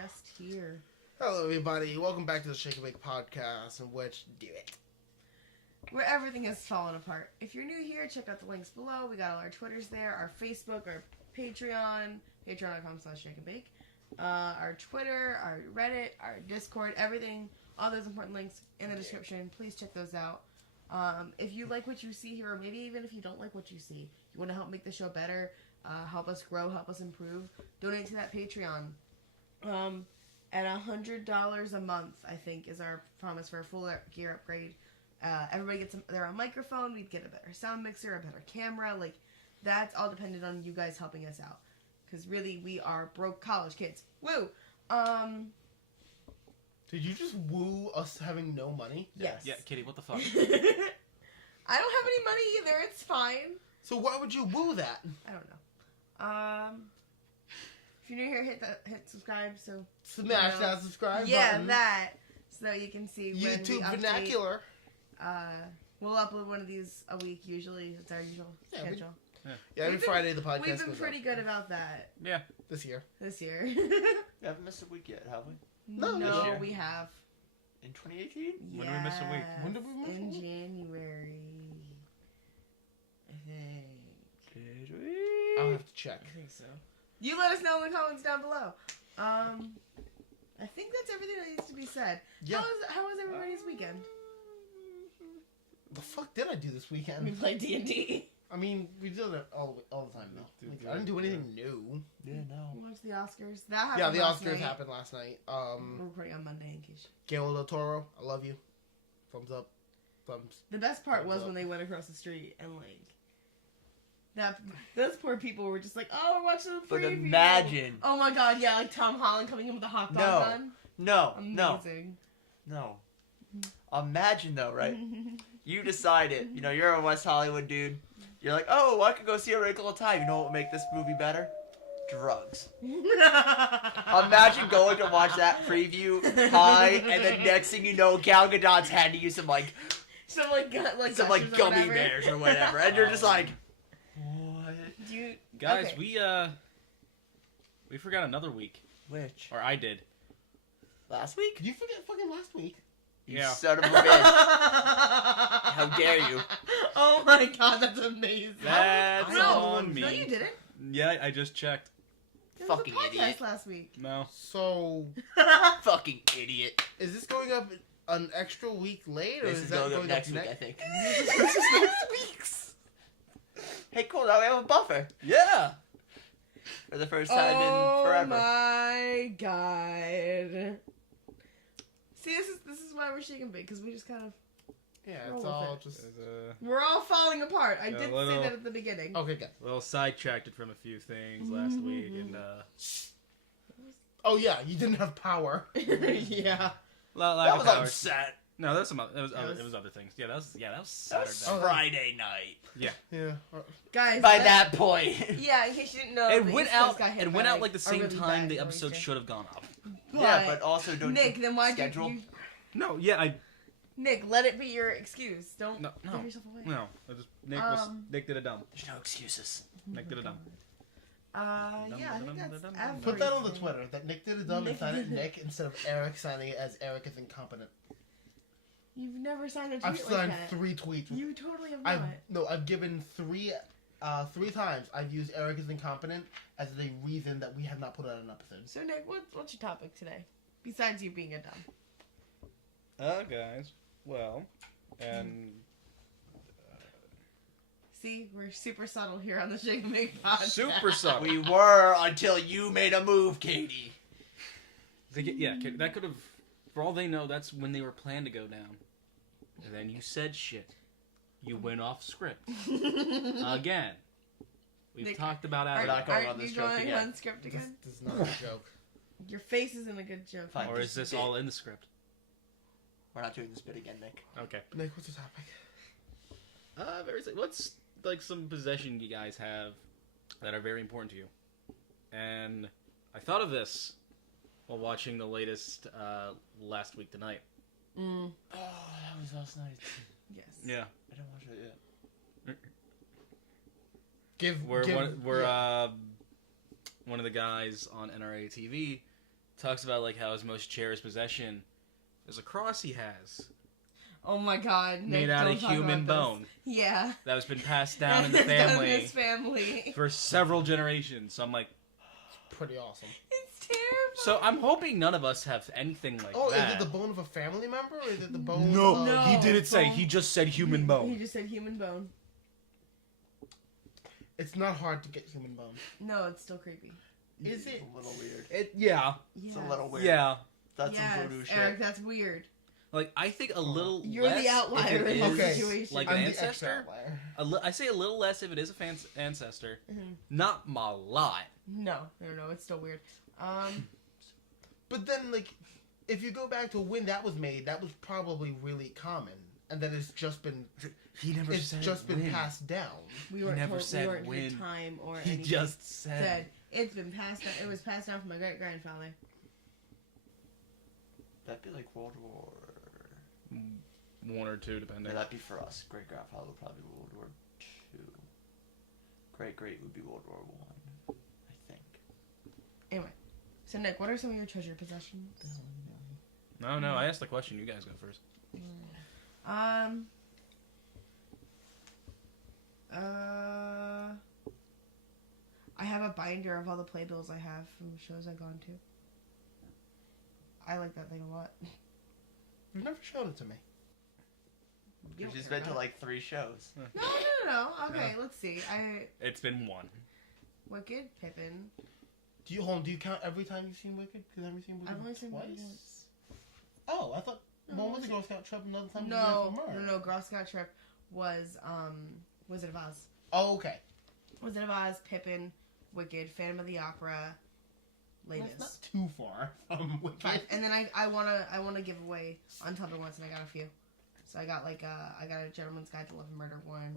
just here. Hello, everybody. Welcome back to the Shake and Bake podcast, in which do it. Where everything has fallen apart. If you're new here, check out the links below. We got all our Twitters there, our Facebook, our Patreon, patreon.com/shakeandbake, our Twitter, our Reddit, our Discord, everything, all those important links in the description. Please check those out. If you like what you see here, or maybe even if you don't like what you see, you want to help make the show better, help us grow, help us improve, donate to that Patreon. At $100 a month, I think, is our promise for a full gear upgrade. Everybody gets their own microphone. We'd get a better sound mixer, a better camera. Like, that's all dependent on you guys helping us out. Because really, we are broke college kids. Woo! Did you just woo us having no money? Yes. Yeah, Kitty, what the fuck? I don't have any money either. It's fine. So why would you woo that? I don't know. If you're new here, hit subscribe. So smash that subscribe button. Yeah, that. So that you can see when YouTube we vernacular. We'll upload one of these a week usually. It's our usual schedule. Every Friday the podcast We've been pretty good about that. Yeah. This year. We haven't missed a week yet, have we? No, we have. In 2018? When did we miss a week? When did we miss a week? In January. I think. Did we? I'll have to check. I think so. You let us know in the comments down below. I think that's everything that needs to be said. Yeah. How was everybody's weekend? The fuck did I do this weekend? We played D&D. I mean, we did it all the time though. Like, I didn't do anything new. Yeah, no. We watched the Oscars. That happened. Yeah, the last Oscars night. happened last night. We're recording on Monday in case. Guillermo del Toro, I love you. Thumbs up. Thumbs. The best part was up. when they went across the street and those poor people were just like, oh, we're watching the preview. But imagine. Oh my god, yeah, like Tom Holland coming in with a hot dog gun. No. Amazing. No. Imagine though, right? You decided, you're a West Hollywood dude. You're like, oh, I could go see A Wrinkle in Time. You know what would make this movie better? Drugs. Imagine going to watch that preview high, and then next thing you know, Gal Gadot's handing you some gummy bears or whatever, and you're just like, what? Guys, okay. we forgot another week. Which? Or I did. Last week? Did you forget fucking last week? You son of a bitch. How dare you? Oh my god, that's amazing. That's on me. No, you didn't. Yeah, I just checked. There was Fucking a podcast idiot. last week. No. So, Fucking idiot. is this going up an extra week late, or This is is that going up next week, I think. This is next week's. Hey, cool, now we have a buffer. Yeah. For the first time in forever. Oh my god. See, this is why we're shaking big, because we just kind of... Yeah, Roll it's with all it. just... We're all falling apart. I Yeah, did little- say that at the beginning. Okay, good. A little sidetracked from a few things last week, and Oh yeah, you didn't have power. Yeah. That was upset. No, that was some. It was was- other things. Yeah, that was That Saturday. was Friday night. Yeah. Guys. By that point. Yeah, in case you didn't know. It the went East Coast out. got hit It by, went out like the a same really time bad the episode moisture. should have gone up. Yeah, but also don't Nick, you then why schedule? did you... No, yeah, Nick, let it be your excuse. Don't No. give yourself away. No, Nick did a dumb. There's no excuses. Nick did a dumb. Yeah, I think that's everything. Put that on the Twitter. That Nick did a dumb and sign it Nick instead of Eric signing it as Eric is incompetent. You've never signed a tweet I've like signed that. 3 tweets. You totally have not. I've given 3 times. I've used Eric is incompetent as a reason that we have not put out an episode. So Nick, what's your topic today? Besides you being a dumb. Guys, well, and See, we're super subtle here on the Shake and Bake podcast. super subtle. We were until you made a move, Katie. Yeah, that could have. For all they know, that's when they were planned to go down. And then you said shit. You went off script again. We've Nick, talked about We're it. not going on Aren't this you joke going again. on script again? This is not a joke. Your face isn't a good joke. Fine. Or is this all in the script? We're not doing this bit again, Nick. Okay. Nick, what's the topic? What's like some possession you guys have that are very important to you? And I thought of this while watching the latest Last Week Tonight. Mm. Oh, that was last night. Yes. Yeah. I didn't watch it yet. Give One of the guys on NRA TV talks about like how his most cherished possession is a cross he has Oh my god. Nick, made out don't of talk human about bone this. Yeah. that has been passed down in the Done in family his family. for several generations. So I'm like, Pretty awesome. It's terrible. so I'm hoping none of us have anything like Oh, that. is it the bone of a family member, or is it the bone? No, of... No. he didn't say. bone. He just said human He bone. just said human bone. It's not hard to get human bone. No, it's still creepy. Is it? A little weird. Yeah, It's Yes. a little weird. yeah. That's Yes, some voodoo shit. Eric, that's weird. Like I think a little. You're less the outlier if it in is, this Okay. situation. Like I'm an the extra ancestor. outlier. I say a little less if it is a ancestor. Mhm. Not a lot. No, it's still weird. But then, like, if you go back to when that was made, that was probably really common, and then it's just been He never it's said just been when. passed down. We weren't never told, said we weren't when. given time or He anything. just said. It's been passed down. It was passed down from my great grandfather. That'd be like World War. One or two, depending. No, that'd be for us. Great grandfather would probably be World War II. Great would be World War I think. So Nick, what are some of your treasure possessions? No, I asked the question. You guys go first. I have a binder of all the playbills I have from shows I've gone to. I like that thing a lot. You've never showed it to me. You don't She's care been to about like 3 shows. No. Okay, let's see. It's been one. Wicked, Pippin. Do you count every time you've seen Wicked? Because I've seen Wicked I've only seen twice. Wicked once. Oh, I thought No, one was a once. Girl Scout trip, another time No, was Murder. no. Girl Scout trip was Wizard of Oz. Oh, okay. Wizard of Oz, Pippin, Wicked, Phantom of the Opera, Les That's Mis. not too far from Wicked. 5. And then I wanna give away Untold once, and I got a few. So I got like I got a Gentleman's Guide to Love and Murder one.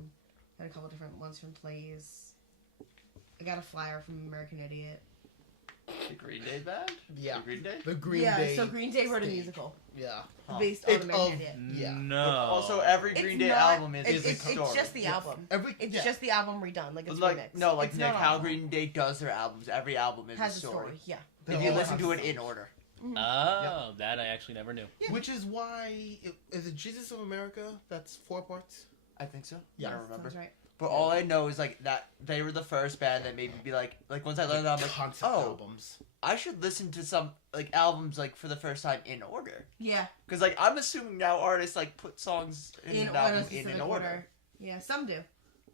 Got a couple different ones from plays. I got a flyer from American Idiot. The Green Day band? Yeah. The Green Day? The Green Day. So Green Day wrote a stage. musical Yeah. Huh. based on It's American of- Idiot. Yeah. No. But also, every It's Green Day not- album is it's, a it's story. just the Yes. album. It's It's just the album redone, like it's But like, remixed. no, like It's Nick, not how all. Green Day does their albums. Every album is has a story. Yeah. They If you all listen have to it stories. in order. Oh, that I actually never knew. Yeah. Which is why is it Jesus of America? That's 4 parts. I think so. Yeah. I don't remember. Sounds right. But all I know is like that they were the first band that made me be like once I learned that I'm like, Concept oh, albums. I should listen to some like albums like for the first time in order. Yeah. Because like I'm assuming now artists like put songs in an In a album in specific an order. Yeah, some do.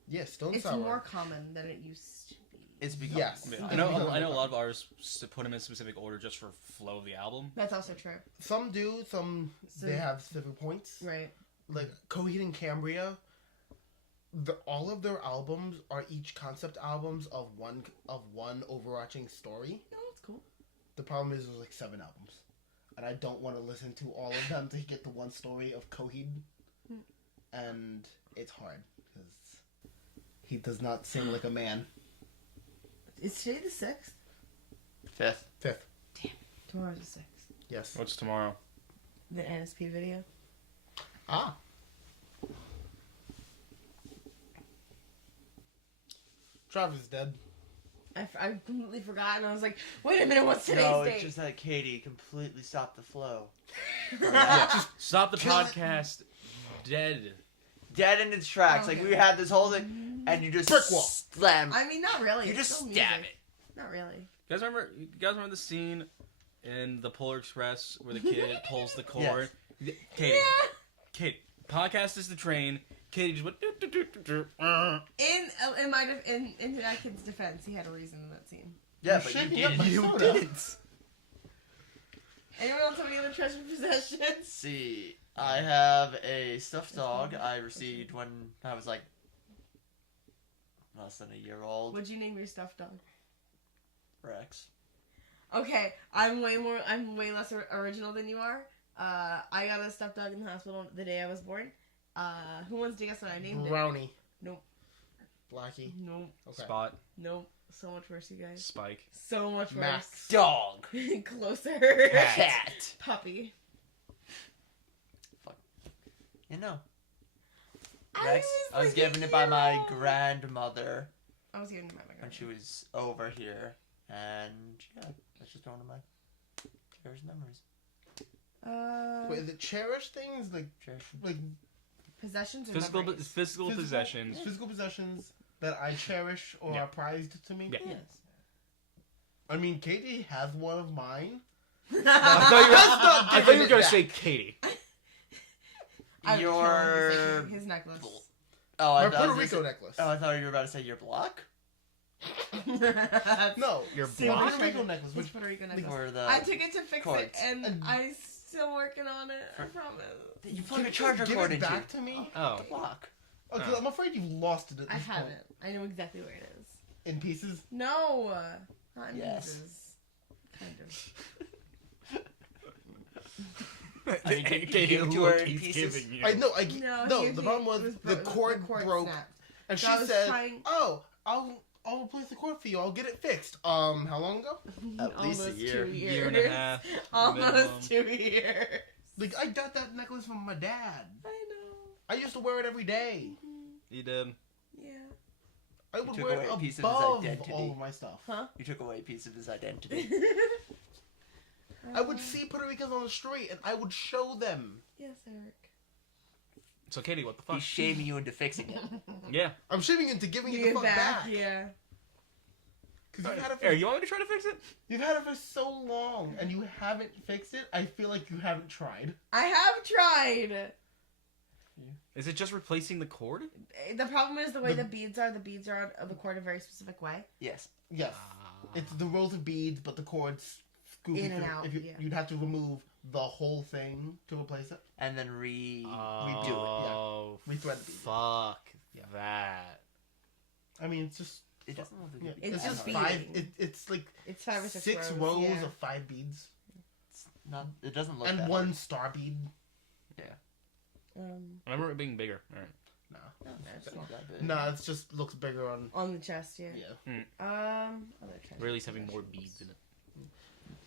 Yeah, Stone It's Sour. more common than it used to be. It's become Yes. Yeah, It's I know. become I know a like- lot of artists put them in specific order just for flow of the album. That's also true. Some do. Some So- they have specific points. Right. Like Coheed and Cambria. All of their albums are each concept albums of one overarching story. No, that's cool. The problem is there's like 7 albums, and I don't want to listen to all of them to get the one story of Coheed, and it's hard because he does not sing like a man. Is today the 6th? 5th. 5th. Tomorrow's the 6th. Yes. What's tomorrow? The NSP video. Ah. Travis is dead. I completely forgot, and I was like, wait a minute, what's today's No, date? it's just that Katie completely stopped the flow. Stop the Kill it. podcast. Dead. Dead in its tracks. Okay. Like we had this whole thing, and you just Brick wall. slam. I mean, not really. You It's just still stab music. Not really. You guys remember the scene in the Polar Express where the kid pulls the cord? Katie. Yeah. Katie. Podcast is the train. Katie just went. In that kid's defense, he had a reason in that scene. Yeah, You're but shaking you up didn't. my You soda. didn't. Anyone else have any other treasure possessions? See, I have a stuffed dog I received when I was like less than a year old. What'd you name your stuffed dog? Rex. Okay, I'm way less original than you are. I got a stuffed dog in the hospital the day I was born. Who wants to guess what I named it? Brownie. Nope. Blackie. Nope. Okay. Spot. Nope. So much worse, you guys. Spike. So much Max. Dog. worse. Closer. Cat. Puppy. You know. I Rex. I was like a given it by my year old. grandmother I was giving it by my when grandma. she was over here, and yeah, that's just one of my Cherish memories. Wait, is it cherish things like Possessions or Physical memories? physical possessions. Physical possessions that I cherish or Yeah. are prized to me? Yeah. Yes. I mean, Katie has one of mine. I thought you were it gonna back. say Katie. I would kill Your... his necklace. Oh, My I thought Puerto it was Rico necklace. Oh, I thought you were about to say your block? No, Your Super block? Puerto Rico necklace. His Which, Puerto Rico necklace. Or the... I took it to fix cords. it, and I'm still working on it. I promise. You can plug a you charger give cord it into back to me? Oh. the block. Okay, Oh. I'm afraid you've lost it at this I point. haven't. I know exactly where it is. In pieces? No, not in Yes. pieces. Kind of. I mean, give it to her in pieces. I know. No, The problem was the cord broke, snapped. and So she I was said, trying- "Oh, I'll replace the cord for you. I'll get it fixed." How long ago? At least a Almost year. 2 years. Year and a half. Almost minimum. 2 years. Like I got that necklace from my dad. I know. I used to wear it every day. You did. Yeah. I would took wear away it a piece of his above identity. all of my stuff. Huh? You took away a piece of his identity. I would see Puerto Ricans on the street, and I would show them. Yes, Eric. So Katie, what the fuck? He's shaming you into fixing it. Yeah. I'm shaming into giving Give it the it fuck back. Yeah. Because you've had it Here, for you want me to try to fix it? you've had it for so long, and you haven't fixed it. I feel like you haven't tried. I have tried. Is it just replacing the cord? The problem is the way The- the beads are. The beads are on the cord a very specific way. Yes. Yes, it's the rows of beads, but the cords scoop In you and through. out, If you, yeah. You'd have to remove the whole thing to replace it. And then redo it. Oh, Rethread the bead. fuck Yeah. that. I mean, it's just It doesn't look yeah, good. It's just beading. five. It's like It's 5 or 6 six rows. rows yeah. of 5 beads Not, it doesn't look and that one hard. star bead. I remember it being bigger. All right. Nah, no, that's It's not. not that big. nah, it just looks bigger on. On the chest, yeah. Yeah, Other treasure Or at least having more possessions. beads in it.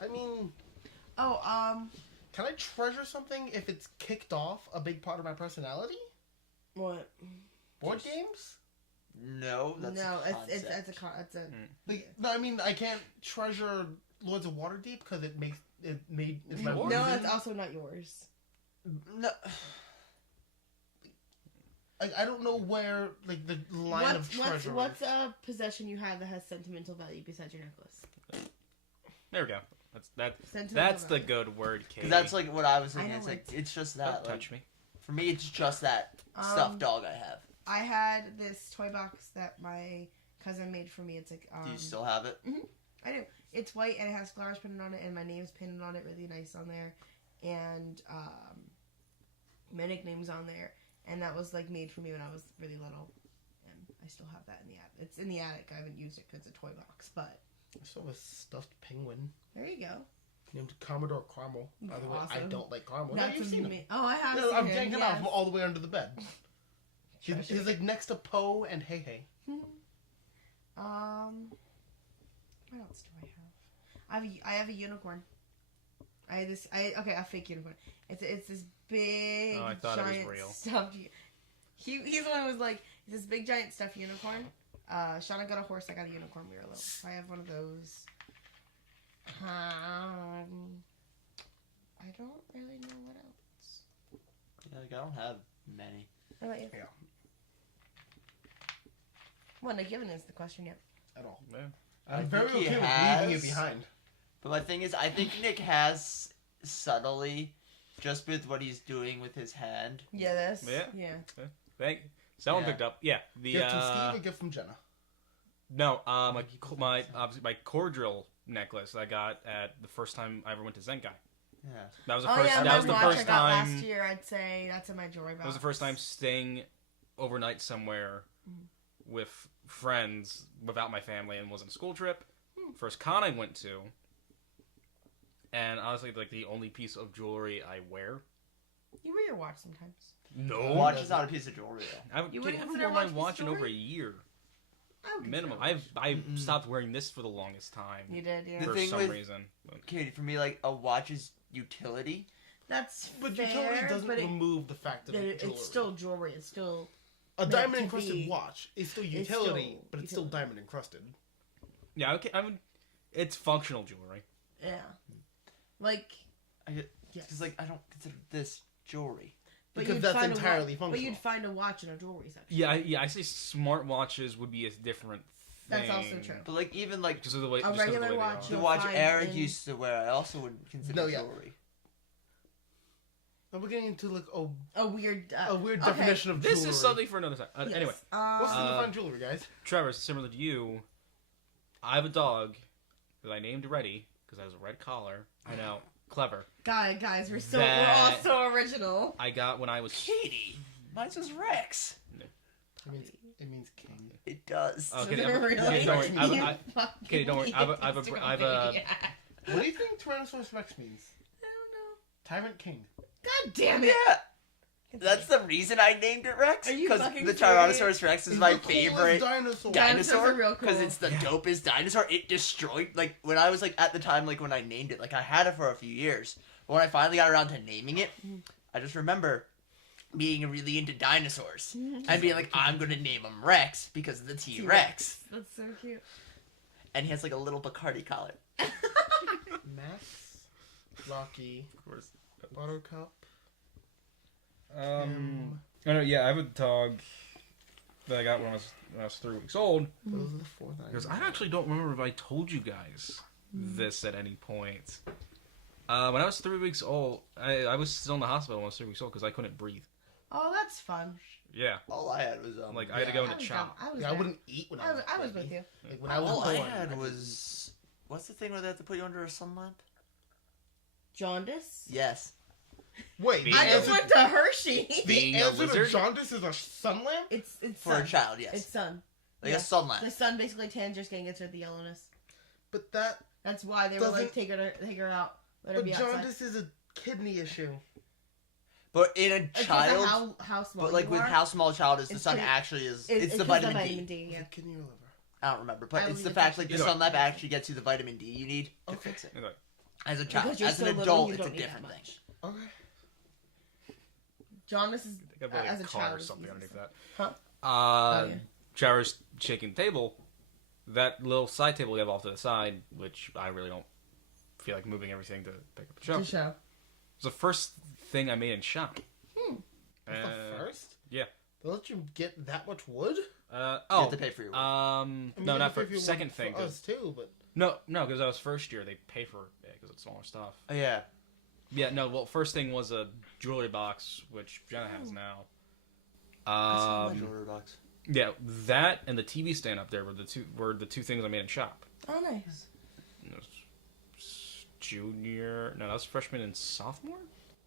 I mean, Oh, can I treasure something if it's kicked off a big part of my personality? what? Board Just- games? No, that's No, a it's concept. it's a Like, no, I mean, I can't treasure Lords of Waterdeep because it's my Yours? No, reason. it's also not yours. No. I don't know where like the line of treasure. What's a possession you have that has sentimental value besides your necklace? There we go. That's Sentimental the value. good word, Katie. Because that's like what I was I thinking. know It's like it. it's just Don't that. Like, touch me. for me, it's just that stuffed dog I have. I had this toy box that my cousin made for me. It's like Do you still have it? I do. It's white and it has flowers printed on it, and my name's painted on it, really nice on there, and my nickname's on there, and that was like made for me when I was really little, and I still have that in the attic. It's in the attic. I haven't used it because it's a toy box, but I saw a stuffed penguin there you go. named Commodore Caramel. By the way, I Awesome. don't like caramel. That's no, you've seen him. Oh, I have No, seen I'm him. taking him out from all the way under the bed. Treasure. He's like next to Poe and Hey Hey. What else do I have? I have a unicorn. A fake unicorn. It's this big Oh, I thought it was giant real. stuffed. He's the one who was like, it's this big giant stuffed unicorn. Shauna got a horse. I got a unicorn. We were little. So I have one of those. I don't really know what else. Yeah, like, I don't have many. What about you? Yeah. Well, Nick, you haven't answered the question yet. At all. Yeah. I I'm very think he okay with leaving has- it behind. But my thing is, I think Nick has subtly, just with what he's doing with his hand. Yeah, this. Yeah. Yeah. Someone Yeah. picked up. Yeah. The Gift from Steve, a gift from Jenna. no, my cordial necklace that I got at the first time I ever went to Zenkai. Yeah. That was the Oh first. yeah, that was my the watch I first got time. last year. I'd say that's in my jewelry box. That was the first time staying overnight somewhere with friends without my family and wasn't a school trip. First con I went to, and honestly, like the only piece of jewelry I wear. You wear your watch sometimes. No, Watch is not a piece of jewelry, though. I haven't, You I wouldn't haven't consider worn my watch watch in over a jewelry? year I would minimum. consider I've Mm-mm. stopped wearing this for the longest time You did, yeah. The for thing some with- reason. But Katie, for me, like, a watch's utility. That's But fair, utility doesn't but remove the fact that it's jewelry. it's still jewelry. It's still a meant diamond to encrusted be- watch is still it's utility, still but it's still utility. diamond encrusted. yeah, okay. I mean, it's functional jewelry. yeah. Like, Because yes. like I don't consider this jewelry. Because you'd that's find entirely But functional. you'd find a watch in a jewelry section. Yeah, I say smartwatches would be a different thing. That's also true. But like even like Just of the way, A just 'cause of the regular way they watch, are. the you'll watch find Eric in- used to wear, I also wouldn't consider No, yeah. jewelry. Now we're getting into like A weird okay. definition of jewelry. This is something for another time. Yes. Anyway, What's the define jewelry, guys? Trevor, similar to you, I have a dog that I named Reddy because it has a red collar. I know, clever. guys, we're all That- so original. I got when I was. Katie, mine says Rex. It means king. It does. Okay, Really? okay, don't worry. You Okay, don't worry. I've a. Yeah. What do you think Tyrannosaurus Rex means? I don't know. Tyrant king. God damn it! Yeah. That's the reason I named it Rex. Are you Because fucking the serious? Tyrannosaurus Rex is He's my the coolest favorite dinosaur. Dinosaurs are dinosaur. real cool. Because it's the Yeah. dopest dinosaur. It destroyed, like, when I was, like, at the time, like, when I named it, like, I had it for a few years. But when I finally got around to naming it, I just remember being really into dinosaurs. And being like, I'm gonna name him Rex because of the T-Rex. That's so cute. And he has, like, a little Bacardi collar. Max, Rocky, Of course. Buttercup. Oh no, yeah, I have a dog that I got when I was 3 weeks old. Those are the four that Because I actually don't remember if I told you guys this at any point. When I was 3 weeks old, I was still in the hospital when I was 3 weeks old because I couldn't breathe. Oh, that's fun. Yeah, All I had was, like I had to go into CHOP. I was Yeah, I there. wouldn't eat when I was. I was baby. with you. Like when I was all I born, had didn't was... What's the thing where they have to put you under a sun lamp? Jaundice? Yes. eat. Wait, Being I a just li- went to Hershey. the Being a answer to lizard? jaundice is a sun lamp. It's For sun. a child, yes. It's sun. Like yeah. a sun lamp. The sun basically tans your skin, gets rid of the yellowness. But that. That's why they were like, Doesn't- take her out. Let her But be outside. jaundice is a kidney issue. But in a It's child... because of how small But like you with are. how small a child is, the It's sun pretty- actually is... It's It's the 'cause vitamin of D. vitamin D, yeah. Is it kidney or liver? I don't remember, but I it's the believe fact it's like the actually- sun lamp actually gets you the vitamin D you need to Okay. fix it. Anyway, As a child, Because you're as so an little, adult, you it's a don't need that different thing. much. Okay. Jaundice is I got like as a a car child or is something easy underneath stuff. that. Huh? Yeah. Shower's shaking the table. That little side table we have off to the side, which I really don't feel like moving everything to pick up the show. To show. It was the first thing I made in shop. That's the first. yeah. They let you get that much wood. You have to pay for your wood. I mean, no, you not pay for your second wood thing. For us too, but No, because I was first year. They pay for it because it's smaller stuff. Oh, yeah. Yeah, no. Well, first thing was a jewelry box, which Jenna has now. I saw my jewelry box. Yeah, that and the TV stand up there were the two things I made in shop. Oh, nice. It was junior. No, that was freshman and sophomore.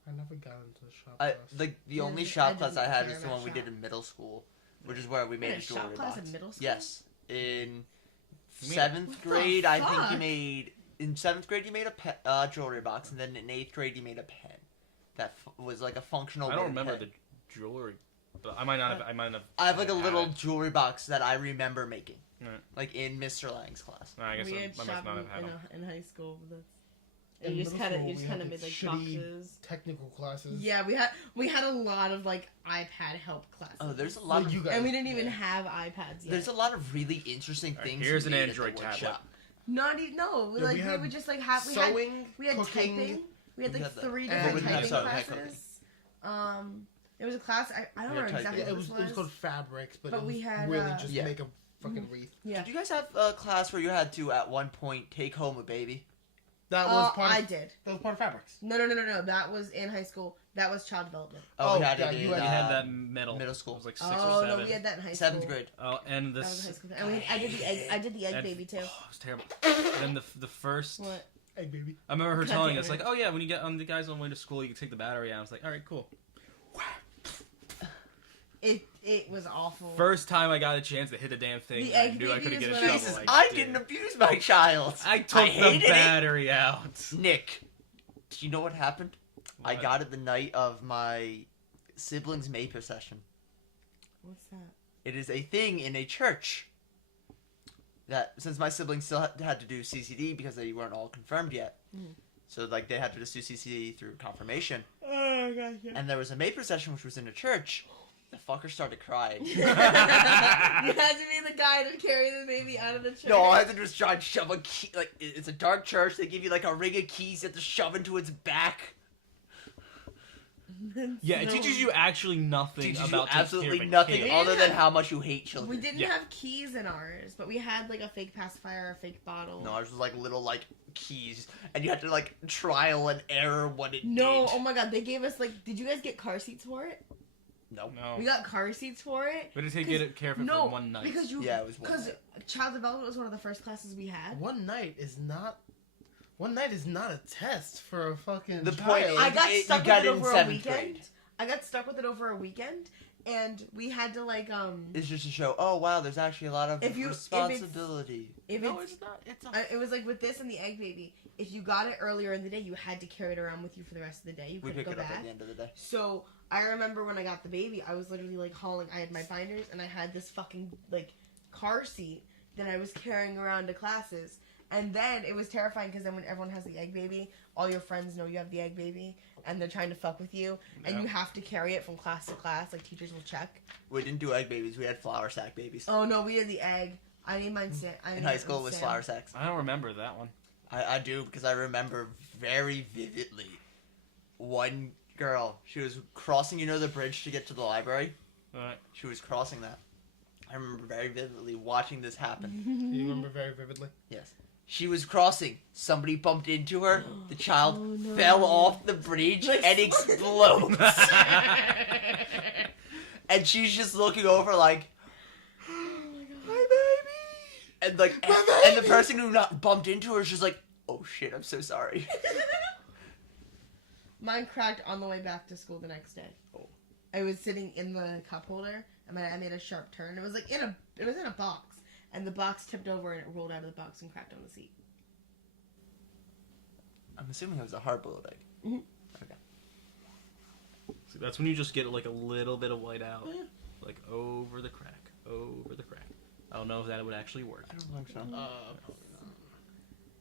I never got into the shop. I class. like the Yeah, only I shop class didn't I had care was the about one we shop. did in middle school, which is where we You made had a a shop jewelry class box. in middle school? Yes, in You mean- 7th What the grade, I think you fuck? made. In 7th grade, you made a jewelry box, and then in 8th grade, you made a pen that was like a functional. I don't word remember pen. the jewelry, but I might not have. I might have. I have like a had little it. jewelry box that I remember making, Right. like in Mr. Lang's class. No, I guess We I had must shop not have had them. in high school. But In you just middle kind of school, you just we kind had, of made like shitty boxes. technical classes. Yeah, we had a lot of like iPad help classes. Oh, there's a lot Well, of you guys- and we didn't even have iPads yet. there's a lot of really interesting Alright, things. here's you an made Android at the tablet. workshop. Not even no. Yeah, Like we we had would just like have Sewing, we had cooking. typing. We had We like had that. 3 And different we had typing sewing, we had classes. It was a class. I don't We had remember typing. exactly Yeah, what it was called fabrics, but But it was we had, really uh, just Yeah. make a fucking wreath. Yeah. Did you guys have a class where you had to at one point take home a baby? That was part. I Of, did. that was part of fabrics. No. That was in high school. That was child development. Oh, Oh, we had yeah, it you in We had- had that middle. middle school. It was like 6 Oh or 7. no, we had that in high school. 7th grade. Oh, and That was high this. school. And I did the egg. I did the egg baby too. Oh, it was terrible. And then the first. What? Hey, baby. I remember her God telling damn us it. like, oh yeah, when you get on the guys on the way to school, you can take the battery out. I was like, all right, cool. It was awful. First time I got a chance to hit the damn thing, The I egg knew I baby couldn't is get a when shovel. Jesus, I I did. didn't abuse my child. I took the hated it. battery out. Nick, do you know what happened? I What? got it the night of my siblings' May procession. What's that? It is a thing in a church. That since my siblings still had to do CCD because they weren't all confirmed yet, so like they had to just do CCD through confirmation. Oh gosh. Yeah. And there was a May procession which was in a church, The fucker started crying. You had to be the guy to carry the baby out of the church. No, all I had to do was try and shove a key. Like, it's a dark church. They give you, like, a ring of keys you have to shove into its back. Yeah, it teaches you actually nothing Teaches about you absolutely taking care of a nothing kid. other than how much you hate children. We didn't Yeah. have keys in ours, but we had like a fake pacifier, a fake bottle. No, ours was, like, little, like, keys. And you had to, like, trial and error what it No, did. oh my god, they gave us like. Did you guys get car seats for it? No. No. We got car seats for it. We had to get care of it No, for one night. because you. Yeah, it was one Because night. child development was one of the first classes we had. One night is not a test for a fucking The child. point is- I got you stuck got with it in over a 7th weekend. grade. I got stuck with it over a weekend, and we had to like It's just to show, oh, wow, there's actually a lot of If it's- responsibility. if no, it's it's not. It's a it was like with this and the egg baby. If you got it earlier in the day, you had to carry it around with you for the rest of the day. You We couldn't pick go it up back. at the end of the day. So I remember when I got the baby, I was literally like hauling. I had my binders and I had this fucking like car seat that I was carrying around to classes. And then it was terrifying because then when everyone has the egg baby, all your friends know you have the egg baby and they're trying to fuck with you, and Yeah. you have to carry it from class to class. Like teachers will check. We didn't do egg babies. We had flour sack babies. Oh no, we did the egg. I need mine. In high school, it was flour sacks. I don't remember that one. I do, because I remember very vividly one girl. She was crossing, the bridge to get to the library. Alright. She was crossing that. I remember very vividly watching this happen. You remember very vividly. Yes. She was crossing. Somebody bumped into her. The child Oh, no. fell off the bridge Like- and explodes. And she's just looking over like, my baby. And like, and the person who not bumped into her is just like, oh shit, I'm so sorry. Mine cracked on the way back to school the next day. Oh. I was sitting in the cup holder, and I made a sharp turn. It was like it was in a box, and the box tipped over and it rolled out of the box and cracked on the seat. I'm assuming it was a hard-boiled egg. Mhm. Okay. See, that's when you just get like a little bit of white out, Oh, like over the crack. I don't know if that would actually work. I don't think so.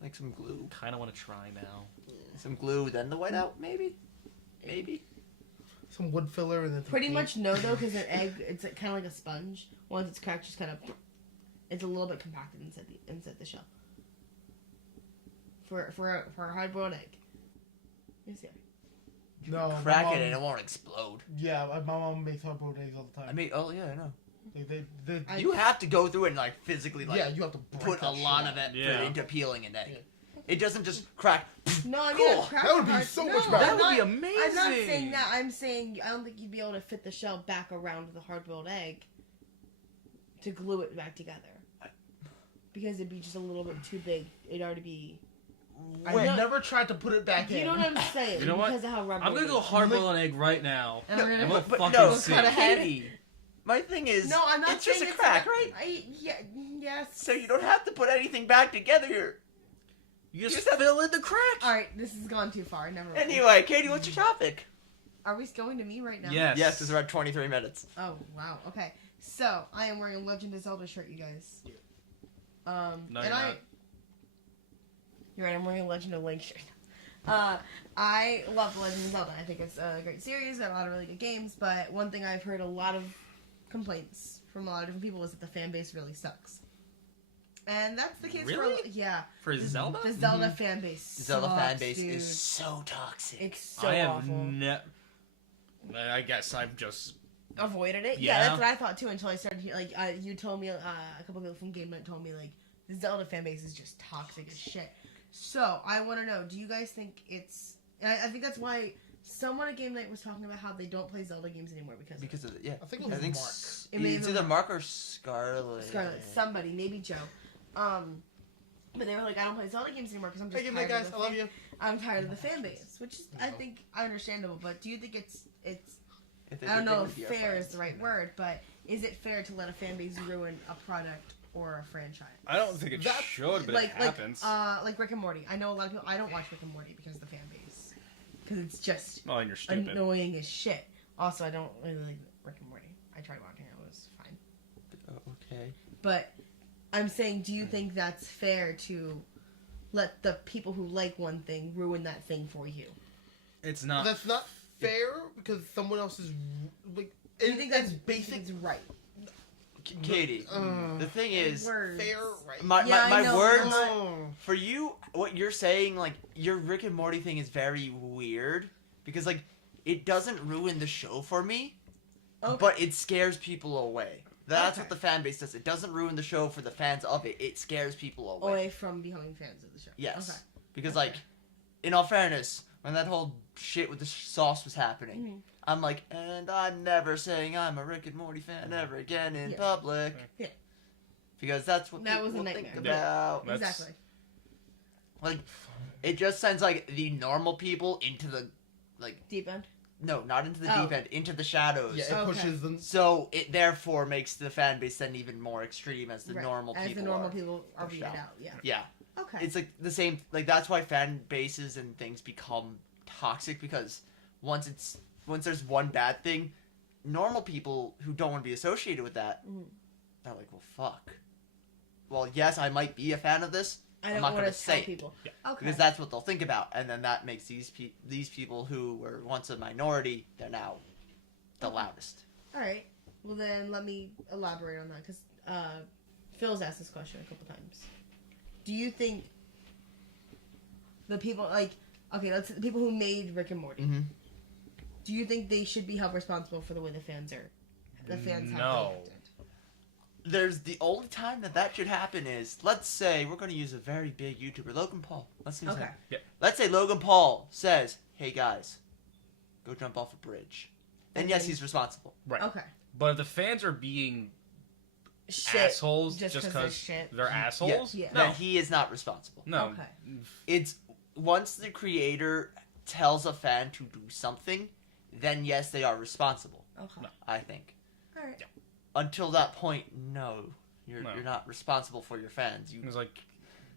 Like some glue. Kind of want to try now. Some glue, then the whiteout, maybe? Maybe. Some wood filler and then Pretty much no though, because an egg it's kind of like a sponge. Once it's cracked, just kind of it's a little bit compacted inside the shell. For a hard boiled egg. Yes, yeah. No, my Crack mom- it and it won't explode. Yeah, my mom makes hard boiled eggs all the time. I mean, oh yeah, I know. They You have to go through it and like physically like yeah, you have to break put a that lot shit of out. it Yeah. into peeling an egg. It doesn't just crack. No, I mean Cool. a crack That would be hard- so no, much better. I'm That would be not- amazing. I'm not saying that. I'm saying I don't think you'd be able to fit the shell back around the hard-boiled egg to glue it back together. Because it'd be just a little bit too big. It'd already be. I Wait. never tried to put it back in. You know what I'm saying? You know what? Because of how rubber. I'm gonna go hard boil an egg right now. And we're And gonna we'll But fucking no, see. cut ahead. Katie, my thing is, No, I'm not it's just saying a crack, right? Yes. So you don't have to put anything back together here. You just just have- fill in the crack. All right, this has gone too far. Never mind. Anyway, Katie, what's your topic? Are we going to me right now? Yes. Yes, because we're at 23 minutes. Oh wow. Okay. So I am wearing a Legend of Zelda shirt, you guys. No, and you're not. You're right. I'm wearing a Legend of Link shirt. I love The Legend of Zelda. I think it's a great series and a lot of really good games. But one thing I've heard a lot of complaints from a lot of different people is that the fan base really sucks. And that's the case Really? for For Zelda? The Zelda fan base. The Zelda sucks, fan base dude. is so toxic. It's so I have awful. I guess I've just. Avoided it. Yeah. Yeah, that's what I thought too until I started. You told me a couple people from Game Night told me like the Zelda fan base is just toxic as shit. So I want to know, do you guys think it's? And I think that's why someone at Game Night was talking about how they don't play Zelda games anymore because Of it, yeah. I think it was Mark. It may It's have either been Mark or Scarlet. Scarlet, somebody, maybe Joe. But they were like, I don't play Zelda games anymore because I'm just Hey, good tired night, guys. of the I love fan- you. I'm tired of the fan base, which is I think understandable. But do you think it's If they I don't did, they know would if be our fair is friends. the right word, but is it fair to let a fan base ruin a product or a franchise? I don't think it That- should, but it happens. Like Rick and Morty. I know a lot of people. I don't watch Rick and Morty because of the fan base, because it's just Oh, and you're stupid. annoying as shit. Also, I don't really like Rick and Morty. I tried watching it; it was fine. Okay. But I'm saying, do you think that's fair to let the people who like one thing ruin that thing for you? It's not. That's not fair because someone else is like Do you think that's basic? It's right. Katie, the thing is, Words. Fair, right? my words Oh. for you. What you're saying, like your Rick and Morty thing, is very weird because like it doesn't ruin the show for me, but it scares people away. That's what the fan base does. It doesn't ruin the show for the fans of it. It scares people away from becoming fans of the show. Yes, Okay. because like, in all fairness, when that whole shit with the sauce was happening, I'm like, and I'm never saying I'm a Rick and Morty fan ever again in public. Yeah. Because that's what That was a people nightmare. think about. Exactly. Like, it just sends like the normal people into the Deep end. no, not into the deep end, into the shadows. Yeah, it pushes them. So it therefore makes the fan base then even more extreme as the normal people. As the normal people are weeded out. Yeah. Yeah. Okay. It's like the same. Like that's why fan bases and things become toxic because once there's one bad thing, normal people who don't want to be associated with that, they're like, well, fuck. Well, yes, I might be a fan of this. I'm not going to say people. Yeah. Okay. Because that's what they'll think about, and then that makes these people who were once a minority, they're now the loudest. All right. Well, then let me elaborate on that because Phil's asked this question a couple times. Do you think the people the people who made Rick and Morty? Mm-hmm. Do you think they should be held responsible for the way the fans have reacted? There's the only time that should happen is, let's say we're going to use a very big YouTuber, Logan Paul. Let's use him. Yeah. Let's say Logan Paul says, "Hey guys, go jump off a bridge." Then yes, he's responsible. Right. Okay. But if the fans are being Shit. assholes Just just 'cause they're because shit. they're assholes, Yeah. Then he is not responsible. no. Okay. It's once the creator tells a fan to do something, then yes, they are responsible. Okay. No. I think. All right. Until that point, no, you're No. not responsible for your fans. It's like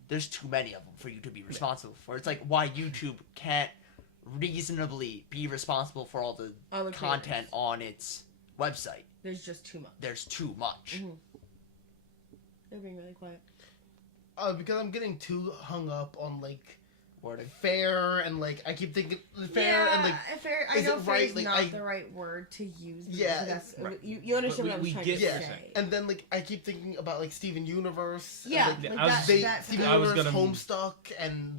There's too many of them for you to be responsible for. It's like why YouTube can't reasonably be responsible for all the content creators. on its website. There's just too much. There's too much. They're being really quiet. Because I'm getting too hung up on Wording. fair and I keep thinking fair and fair. I is know it fair right? is Like, not I- the right word to use. Because Yeah, that's, right. you understand But what I was we trying get to what say. and then I keep thinking about Steven Universe. Yeah, and, I was- Steven I was Universe, gonna- Homestuck, and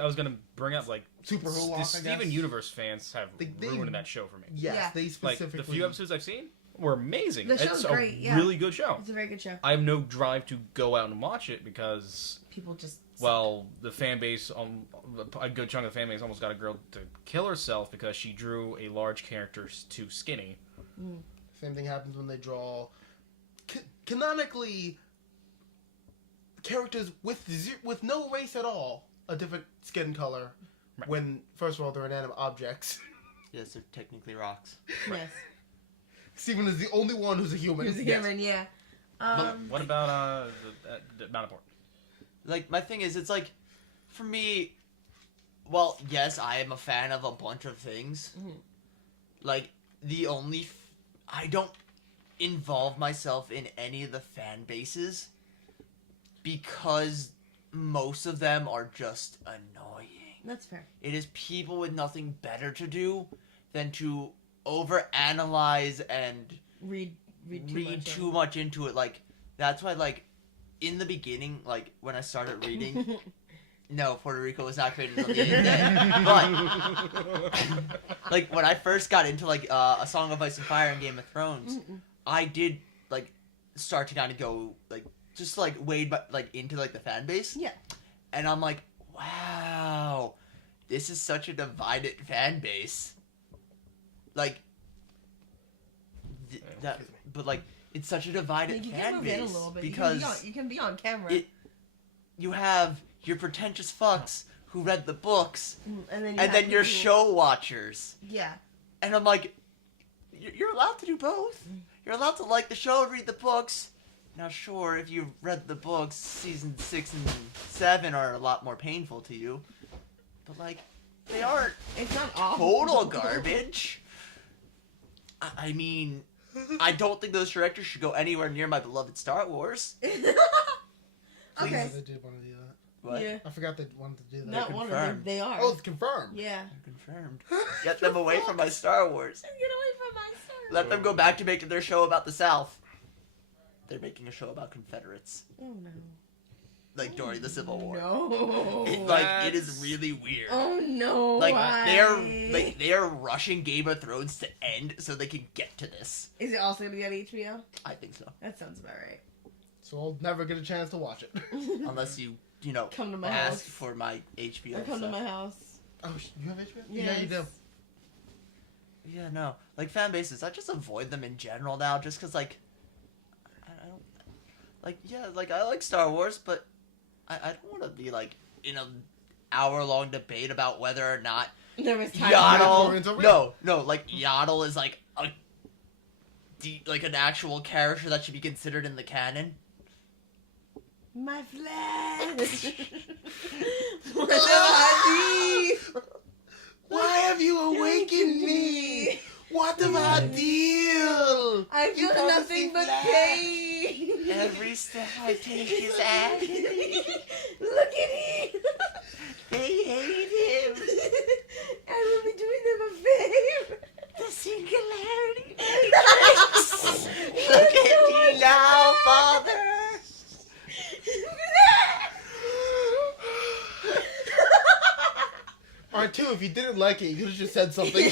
I was gonna bring up Super the Hulock, I Steven guess. Universe fans have They- ruined that show for me. yes, Yeah. they Like specifically. the few episodes I've seen were amazing. The show's It's a great, yeah. really good show. It's a very good show. I have no drive to go out and watch it because People just the fan base, a good chunk of the fan base almost got a girl to kill herself because she drew a large character too skinny. Same thing happens when they draw canonically characters with no race at all, a different skin color. Right. When first of all they're inanimate objects. Yes, they're technically rocks. yes. Steven is the only one who's a human. Who's a Yes. human? Yeah. What about the Mount Port? Like, my thing is, it's like, for me, well, yes, I am a fan of a bunch of things. Like, I don't involve myself in any of the fan bases because most of them are just annoying. That's fair. It is people with nothing better to do than to overanalyze and Read too much into it. Like, that's why, in the beginning, when I started reading, no, Puerto Rico was not created until the end of the day. But, when I first got into, A Song of Ice and Fire and Game of Thrones, I did, start to kind of go, just, wade, into, the fan base. Yeah. And I'm like, wow, this is such a divided fan base. It's such a divided You can fan move in a base little bit. because you can be on camera. you have your pretentious fucks who read the books, and then have your people- show watchers. Yeah. And I'm like, you're allowed to do both. You're allowed to like the show and read the books. Now, sure, if you read the books, season 6 and 7 are a lot more painful to you. But, they aren't It's not awful. total garbage. I mean, I don't think those directors should go anywhere near my beloved Star Wars. Okay. They did want to do that. What? Yeah. I forgot they wanted to do that. Not one of them. confirmed. They are. Oh, it's confirmed. Yeah. Confirmed. Get them away from my Star Wars. Get away from my Star Let them go back to making their show about the South. They're making a show about Confederates. Oh no. Like during the Civil War. No. It is really weird. Oh no. Like why? they are rushing Game of Thrones to end so they can get to this. Is it also gonna be on HBO? I think so. That sounds about right. So I'll never get a chance to watch it. Unless you know, Come to my ask house. for my HBO Or come to stuff. my house. Oh, you have HBO? Yes. Yeah, you do. Yeah, no. Like, Fanbases, I just avoid them in general now, just because, like, I don't... Like, yeah, like, I like Star Wars, but I don't want to be, like, in an hour-long debate about whether or not There was time. Yaddle... No, like, Yaddle is, like, like, an actual character that should be considered in the canon. My flesh. What do I need? Why have you awakened me? What do I deal? I feel promised nothing me but flesh. pain. Every step I take is agony. Look at him. They hate him. I will be doing them a favor. The singularity. Look at me now, Father. R2, if you didn't like it, you could have just said something. We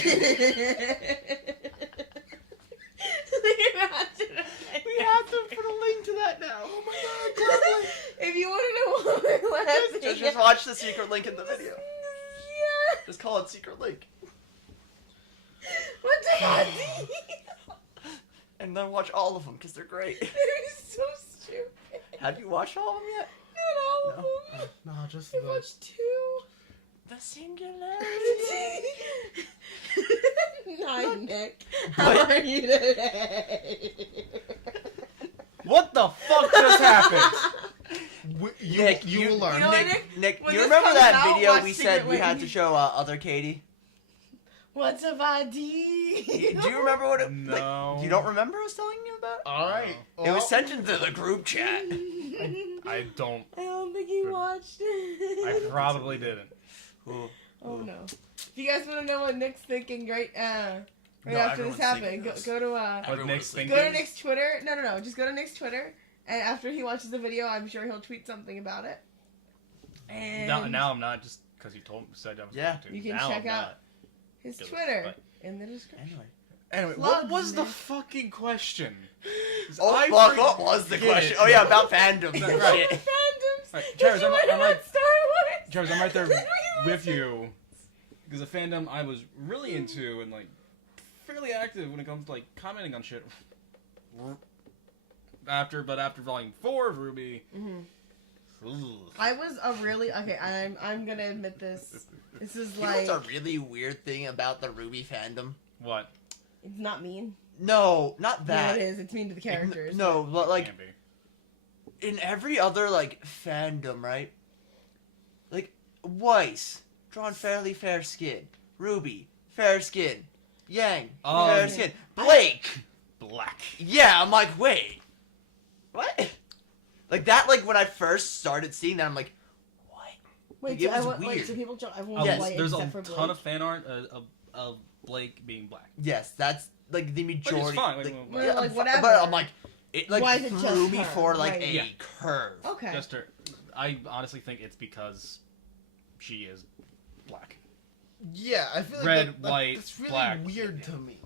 have to put a link to that now. Oh my god, definitely. If you want to know what we're laughing Just at- watch the secret link in the video. Yeah. Just call it secret link. What the hell? And then watch all of them, because they're great. They're so stupid. Have you watched all of them yet? Not all of No. them. No, just I the... watched two. The singularity. Hi, Nick. How are you today? What the fuck just happened? Nick, you will learn. You know what, Nick, when you this remember comes that out, video watch we Secret said we had Link. to show other Katie? What's up, ID? Do you remember what it... No. Like, you don't remember us telling you about it? Alright. It was sent into the group chat. I don't. I don't think he watched it. I probably didn't. Ooh. Oh no. If you guys want to know what Nick's thinking right after this everyone's happened, thinking go this. to What Everyone's Nick's thinking. go to thinking? Nick's Twitter. No. Just go to Nick's Twitter, and after he watches the video, I'm sure he'll tweet something about it. And Now I'm not, just because you said I was Yeah. going to. You can Now check I'm out not. his It was- Twitter but- in the description. Anyway. Anyway, what Plugs, was the Nick. fucking question? Oh, I fuck, forget what was the question? it. Oh, yeah, about fandom. Right. Shit. Fandoms. Right, Did Travis, you I'm wanna know like- what Star Wars? Travis, I'm right there Did we with listen? you. Because the fandom I was really into and, like, fairly active when it comes to, like, commenting on shit. After Volume 4 of Ruby. Ugh. I was a really okay. I'm gonna admit this. This is You know like what's a really weird thing about the Ruby fandom? What? it's not mean. No, not Yeah, that. it is. It's mean to the characters. No, but like Can't be. in every other like fandom, right? Like Weiss, drawn fairly fair skin. Ruby, fair skin. Yang, fair skin. Blake, Black. yeah. I'm like, wait, what? Like that. Like when I first started seeing that, I'm like, what? Wait, Like, it was wait, weird. so people draw Oh, everyone's Yes, white there's except for a Blake. ton of fan art of Blake being black. Yes, that's like the majority. fine, Like, like, Well, like, but whatever. I'm like, it like Why is it just threw me her? for like Right. a Yeah. curve. Okay. Just her. I honestly think it's because she is black. Yeah, I feel like Red, white, that's really black. weird to me.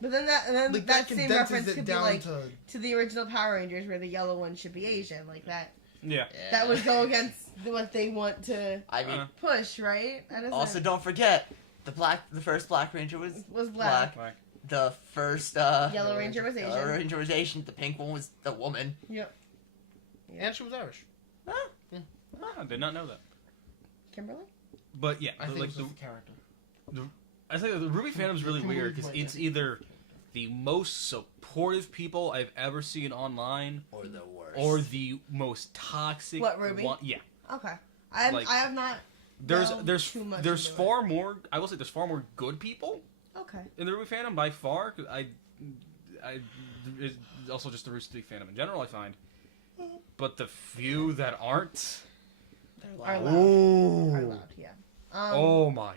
But then that Like, that that same condenses reference it could be down like to... the original Power Rangers, where the yellow one should be Asian, like that. Yeah. That would go against what they want to I mean, push, right? That doesn't- also don't forget the first Black Ranger was was black. Black. The first Yellow Ranger was Asian. Yellow Ranger was Asian. The pink one was the woman. Yep. And she was Irish. Ah, I did not know that. Kimberly. But yeah, I think like it's just the character. I think the Ruby fandom's really Can weird we because play it's that? either the most supportive people I've ever seen online or the worst. or the most toxic. What, Ruby? One. Yeah. Okay. Like, I have not. There's delved too much there's into far more. I will say there's far more good people Okay. in the Ruby fandom by far. 'Cause I it's also just the Rooster Teeth fandom in general. I find, but the few that aren't. They're Are loud. loud. Are loud. Yeah. Oh my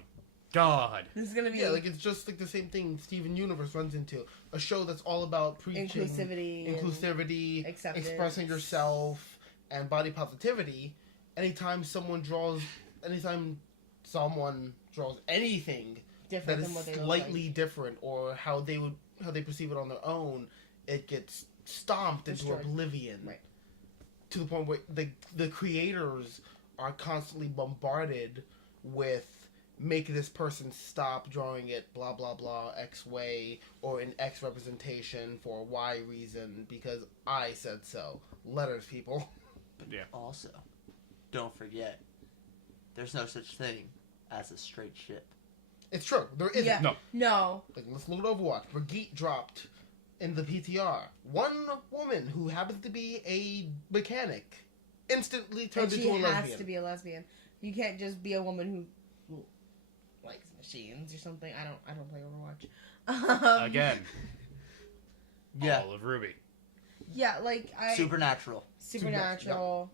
God. This is gonna be like it's just like the same thing Steven Universe runs into. A show that's all about preaching inclusivity, acceptance, expressing yourself, and body positivity. Anytime someone draws anything different that than what is they slightly look different or how they perceive it on their own, it gets stomped into Destroyed. oblivion. Right. To the point where the creators are constantly bombarded with make this person stop drawing it blah blah blah X way or in X representation for Y reason because I said so. Letters, people. But Yeah. also, don't forget, there's no such thing as a straight ship. It's true. There isn't. Yeah. No. Like, let's look at Overwatch. Brigitte dropped in the PTR. One woman who happens to be a mechanic instantly turned And into she a has lesbian. to be a lesbian. You can't just be a woman who likes machines or something. I don't play Overwatch. Again. Yeah. All of Ruby. Yeah, like Supernatural. Supernatural.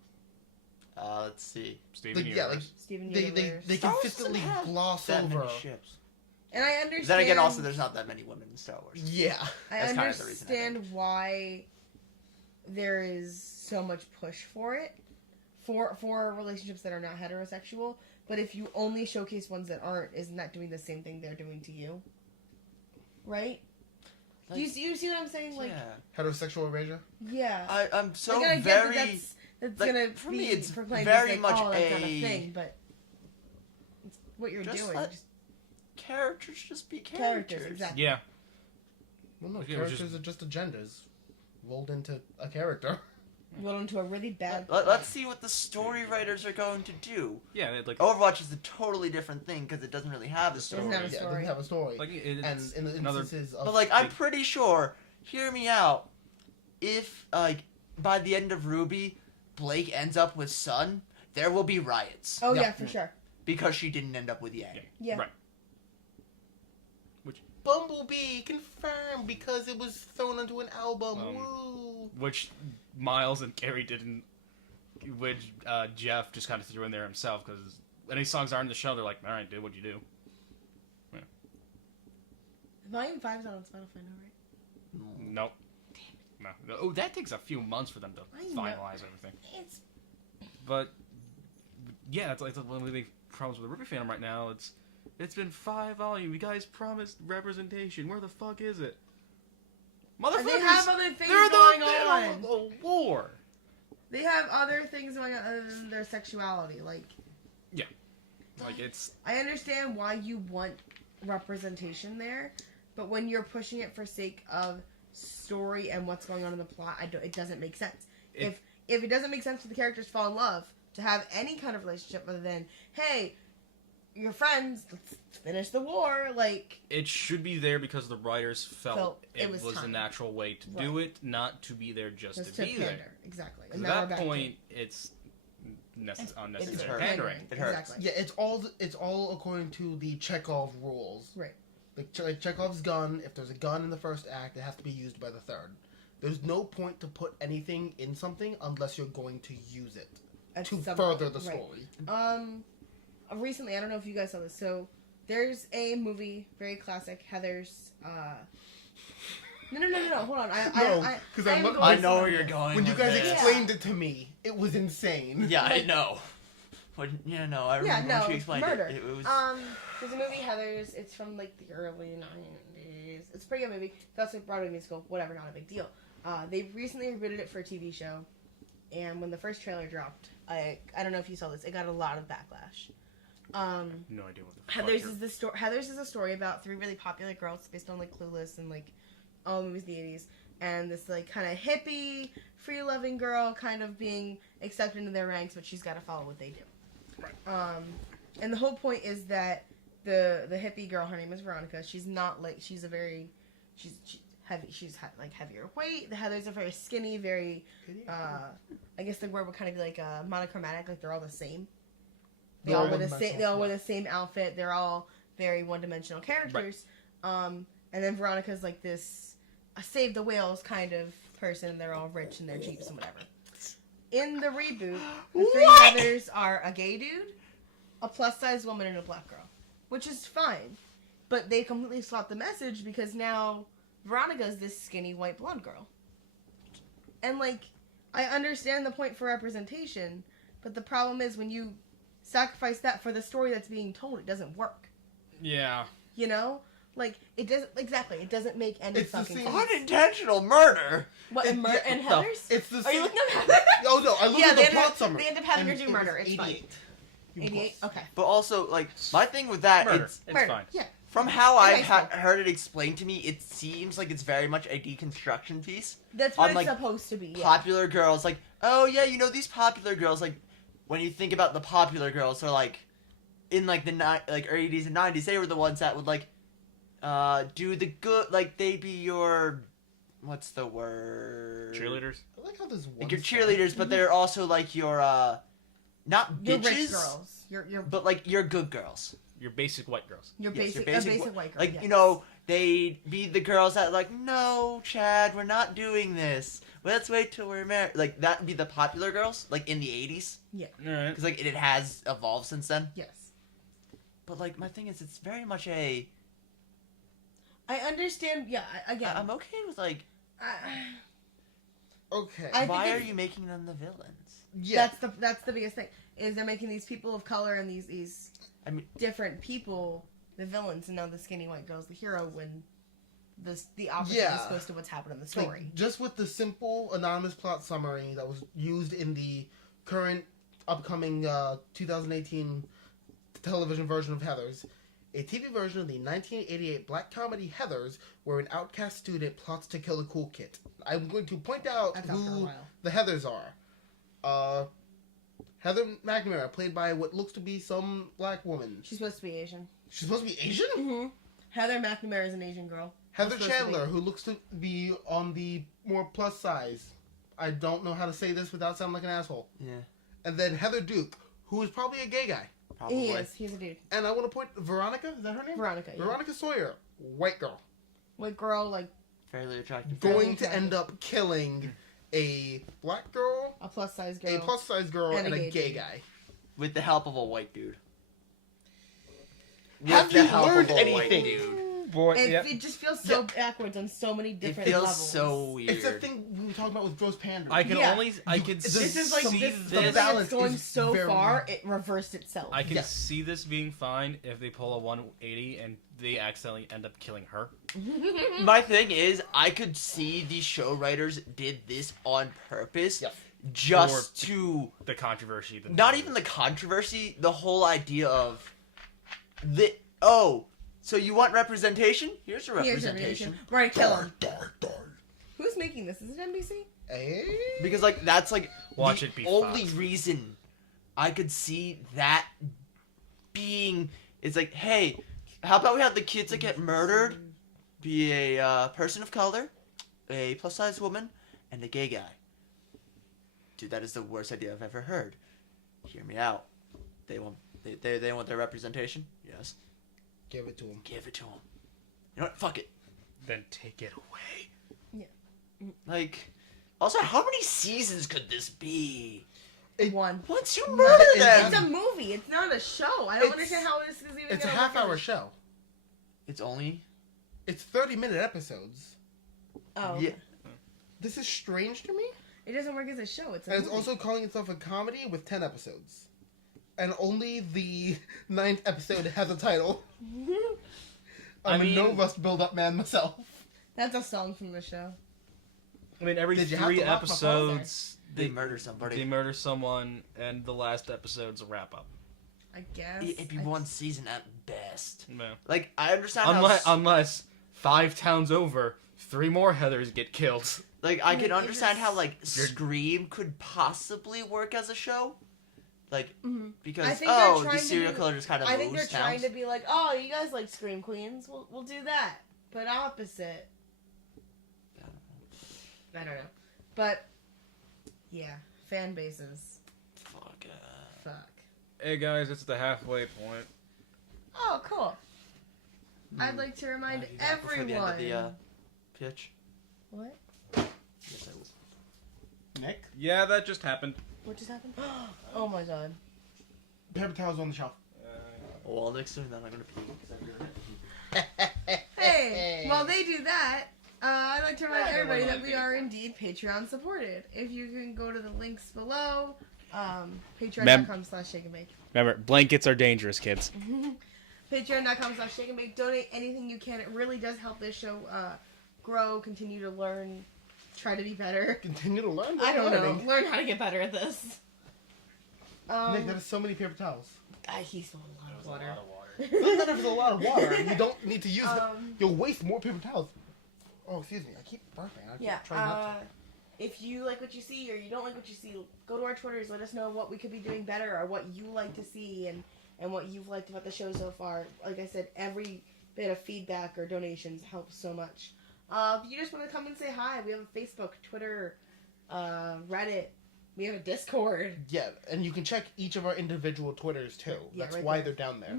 Let's see. Steven Like, yeah, Universe. Steven They Universe. they Star Wars consistently doesn't have gloss that over. many ships. And I understand. Then again, also, there's not that many women in Star Wars. Yeah. I That's kind of the reason I understand why there is so much push for it, for relationships that are not heterosexual. But if you only showcase ones that aren't, isn't that doing the same thing they're doing to you? Right? Like, Do you see what I'm saying? Like, yeah. Heterosexual erasure? yeah. I'm so Like, I get very. that that's like, gonna for be me, it's proclaimed very as like, much oh, that's not a- a thing, but it's what you're Just doing. let- Just Characters just be characters. characters, exactly. Yeah. Well, no, Okay, it was characters are just agendas rolled into a character. Roll into a really bad. Let's see what the story writers are going to do. Yeah, it, like Overwatch is a totally different thing because it doesn't really have a story. Doesn't have a Yeah, it story. doesn't have a story. like and it's in the another. instances of But like, I'm pretty sure. Hear me out. If like by the end of Ruby, Blake ends up with Sun, there will be riots Oh Yeah. yeah, for sure. because she didn't end up with Yang. Yeah. Right. Bumblebee confirmed because it was thrown onto an album. Woo! Which Miles and Carrie didn't. Which Jeff just kind of threw in there himself because any songs aren't in the show, they're like, all right, dude, what'd you do? Volume 5 is out on Spotify now, right? Nope. No. Oh, that takes a few months for them to I know. finalize everything. It's But yeah, it's one of the big problems with the Ruby fandom right now. It's been 5 volumes. You guys promised representation. Where the fuck is it? Motherfuckers! they have other things they're going they're on. a war. They have other things going on other than their sexuality. Like, Like it's I understand why you want representation there, but when you're pushing it for sake of story and what's going on in the plot, it doesn't make sense. If it doesn't make sense for the characters to fall in love, to have any kind of relationship other than, hey, you're friends, let's finish the war, like... it should be there because the writers felt it was the time. natural way to do it, not to be there just to be pander. there. Exactly. Because And at now we're that back point, it's unnecessary hurt. pandering. It hurts. Exactly. Yeah, it's all according to the Chekhov rules. Right. Like Chekhov's gun, if there's a gun in the first act, it has to be used by the third. There's no point to put anything in something unless you're going to use it At to some further point, the right. story. Recently, I don't know if you guys saw this, so there's a movie, very classic, Heather's, No, hold on. I know where you're going. When you with guys this. explained it to me, it was insane. Yeah, I Like- know. But I remember when she explained murder. it. It was There's a movie, Heather's. It's from like the early 90s. It's a pretty good movie. That's a Broadway musical. Whatever, not a big deal. They recently rebooted it for a TV show, and when the first trailer dropped, I don't know if you saw this. It got a lot of backlash. No idea what the fuck Heather's you're- is the story. Heather's is a story about 3 really popular girls based on like Clueless and like all the movies in the 80s, and this like kind of hippie, free-loving girl kind of being accepted into their ranks, but she's got to follow what they do. Right. And the whole point is that the hippie girl, her name is Veronica. She's not like she's heavy. She's like heavier weight. The Heathers are very skinny, very. I guess the word would kind of be like monochromatic. Like they're all the same. They all wear the same. They all wear the same outfit. They're all very one-dimensional characters. Right. And then Veronica's like this save the whales kind of person. They're all rich in their jeeps and whatever. In the reboot, the 3 Heathers are a gay dude, a plus-size woman, and a black girl. which is fine. But they completely swapped the message because now Veronica's this skinny white blonde girl. And, like, I understand the point for representation, but the problem is when you sacrifice that for the story that's being told, it doesn't work. Yeah. You know? Like, it doesn't, exactly, it doesn't make any It's the fucking same- sense. Unintentional murder. What, and Heather's? It's the Are same. you looking at Heather? Oh no, I looked at they the end plot up- summary. They end up having her and do it was murder. It's fine. 88. 88? Okay. But also, like, my thing with that, Murder. it's It's Murder. fine. Yeah. from how In I've high school. heard it explained to me, it seems like it's very much a deconstruction piece. That's what On, it's like, supposed to be, yeah. Popular girls, like, oh yeah, you know these popular girls, like, when you think about the popular girls, they're like, in like the early 80s and 90s, they were the ones that would like, do the good, like they'd be your, what's the word? Cheerleaders. I like how there's one. Like your side. cheerleaders, but they're also like your, not Your bitches, rich girls. Your but like your good girls. Your basic white girls. Your Yes, your basic, basic white girl. Like, yes. you know, they'd be the girls that like, no, Chad, we're not doing this. Let's wait till we're married. Like, that'd be the popular girls, like, in the 80s. Alright. Because, like, it has evolved since then. Yes. But, like, my thing is, it's very much a... I understand, yeah, again. I'm okay with, like, Okay. I why think are it's- you making them the villains? Yeah. That's the biggest thing, is they're making these people of color and these I mean- different people the villains, and now the skinny white girl's the hero when the opposite Yeah. is supposed to what's happened in the Like, story. just with the simple anonymous plot summary that was used in the current upcoming 2018 television version of Heathers, a TV version of the 1988 black comedy Heathers, where an outcast student plots to kill a cool kid. I'm going to point out That's out for a who while. the Heathers are. Heather McNamara, played by what looks to be some black woman. She's supposed to be Asian. She's supposed to be Asian? Mm-hmm. Heather McNamara is an Asian girl. Heather Supposed to Chandler, who looks to be on the more plus size. I don't know how to say this without sounding like an asshole. Yeah. And then Heather Duke, who is probably a gay guy. Probably. He is. He's a dude. And I want to point Veronica, is that her name? Veronica. Yeah. Veronica Sawyer, white girl, White girl, like Fairly attractive. going to end up killing a black girl, a plus size girl. a plus size girl, And and a a gay gay dude. guy. With the help of a white dude. Have With the you help of learned a white anything? dude. Boy, It just feels so backwards on so many It different feels levels. so weird. It's the thing we were talking about with gross pandering. I can Yeah. I can This This is like see this. the Something balance that's going is so very- far, it reversed itself. I can Yeah. see this being fine if they pull a 180 and they accidentally end up killing her. My thing is, I could see these show writers did this on purpose, Yep. just to The controversy. not even the controversy, the whole idea of so you want representation? Here's your Here's representation. We're gonna kill him. Who's making this? Is it NBC? Eh? Because like that's like Watch the it be only Fox. reason I could see that being. It's like, hey, how about we have the kids that get murdered be a person of color, a plus size woman, and a gay guy. Dude, that is the worst idea I've ever heard. Hear me out. They want their representation. Yes, Give it to him. give it to them. You know what? Fuck it. Then take it away. Like, also, how many seasons could this be? One. Once you murder It's them, a movie. It's not a show. I don't It's- understand how this is even. It's a gonna half work hour as show. it's only It's 30-minute episodes. Oh. yeah. Okay. This is strange to me. It doesn't work as a show. It's a And it's movie. also calling itself a comedy with 10 episodes. And only the 9th episode has a title. I I'm mean- a no rust build-up man myself. That's a song from the show. I mean, every Did you have 3 to laugh my balls there? episodes, They murder somebody. They murder someone, and the last episode's a wrap up. I guess. It'd be one season at best. No. Like, I understand Unless 5 towns over, 3 more Heathers get killed. like, I can It understand how, just- like, Scream could possibly work as a show. Like, Mhm. because, I think they're the trying to serial do- killer just kind of I think they're moves trying towns. to be like, oh, you guys like Scream Queens. We'll do that, but opposite. I don't know, but yeah, fan bases. Fuck. Fuck. Hey guys, it's the halfway point. Oh, cool. I'd like to remind Before the end everyone. of the, pitch. What? Yes, I will. Nick? Yeah, that just happened. What just happened? Oh my god. Paper towels on the shelf. Well, next time then I'm gonna pee because I'm doing it. Hey, while they do that, I'd like to remind I don't everybody wanna that we pay are for it. indeed Patreon supported. If you can go to the links below, patreon.com/shakeandbake. Remember, blankets are dangerous, kids. Patreon.com/shakeandbake. Donate anything you can. It really does help this show grow, continue to learn, try to be better. Continue to learn. I don't know. Learn how to get better at this. Nick, that is so many paper towels. He stole a lot of water. Look, that is a lot of water. You don't need to use it. Um, You'll waste more paper towels. Oh, excuse me. I keep burping. I keep Yeah, trying not to. if you like what you see or you don't like what you see, go to our Twitters. Let us know what we could be doing better or what you like to see and what you've liked about the show so far. Like I said, every bit of feedback or donations helps so much. If you just want to come and say hi, we have a Facebook, Twitter, Reddit. We have a Discord. Yeah, and you can check each of our individual Twitters too. Yeah, That's right why there. they're down there.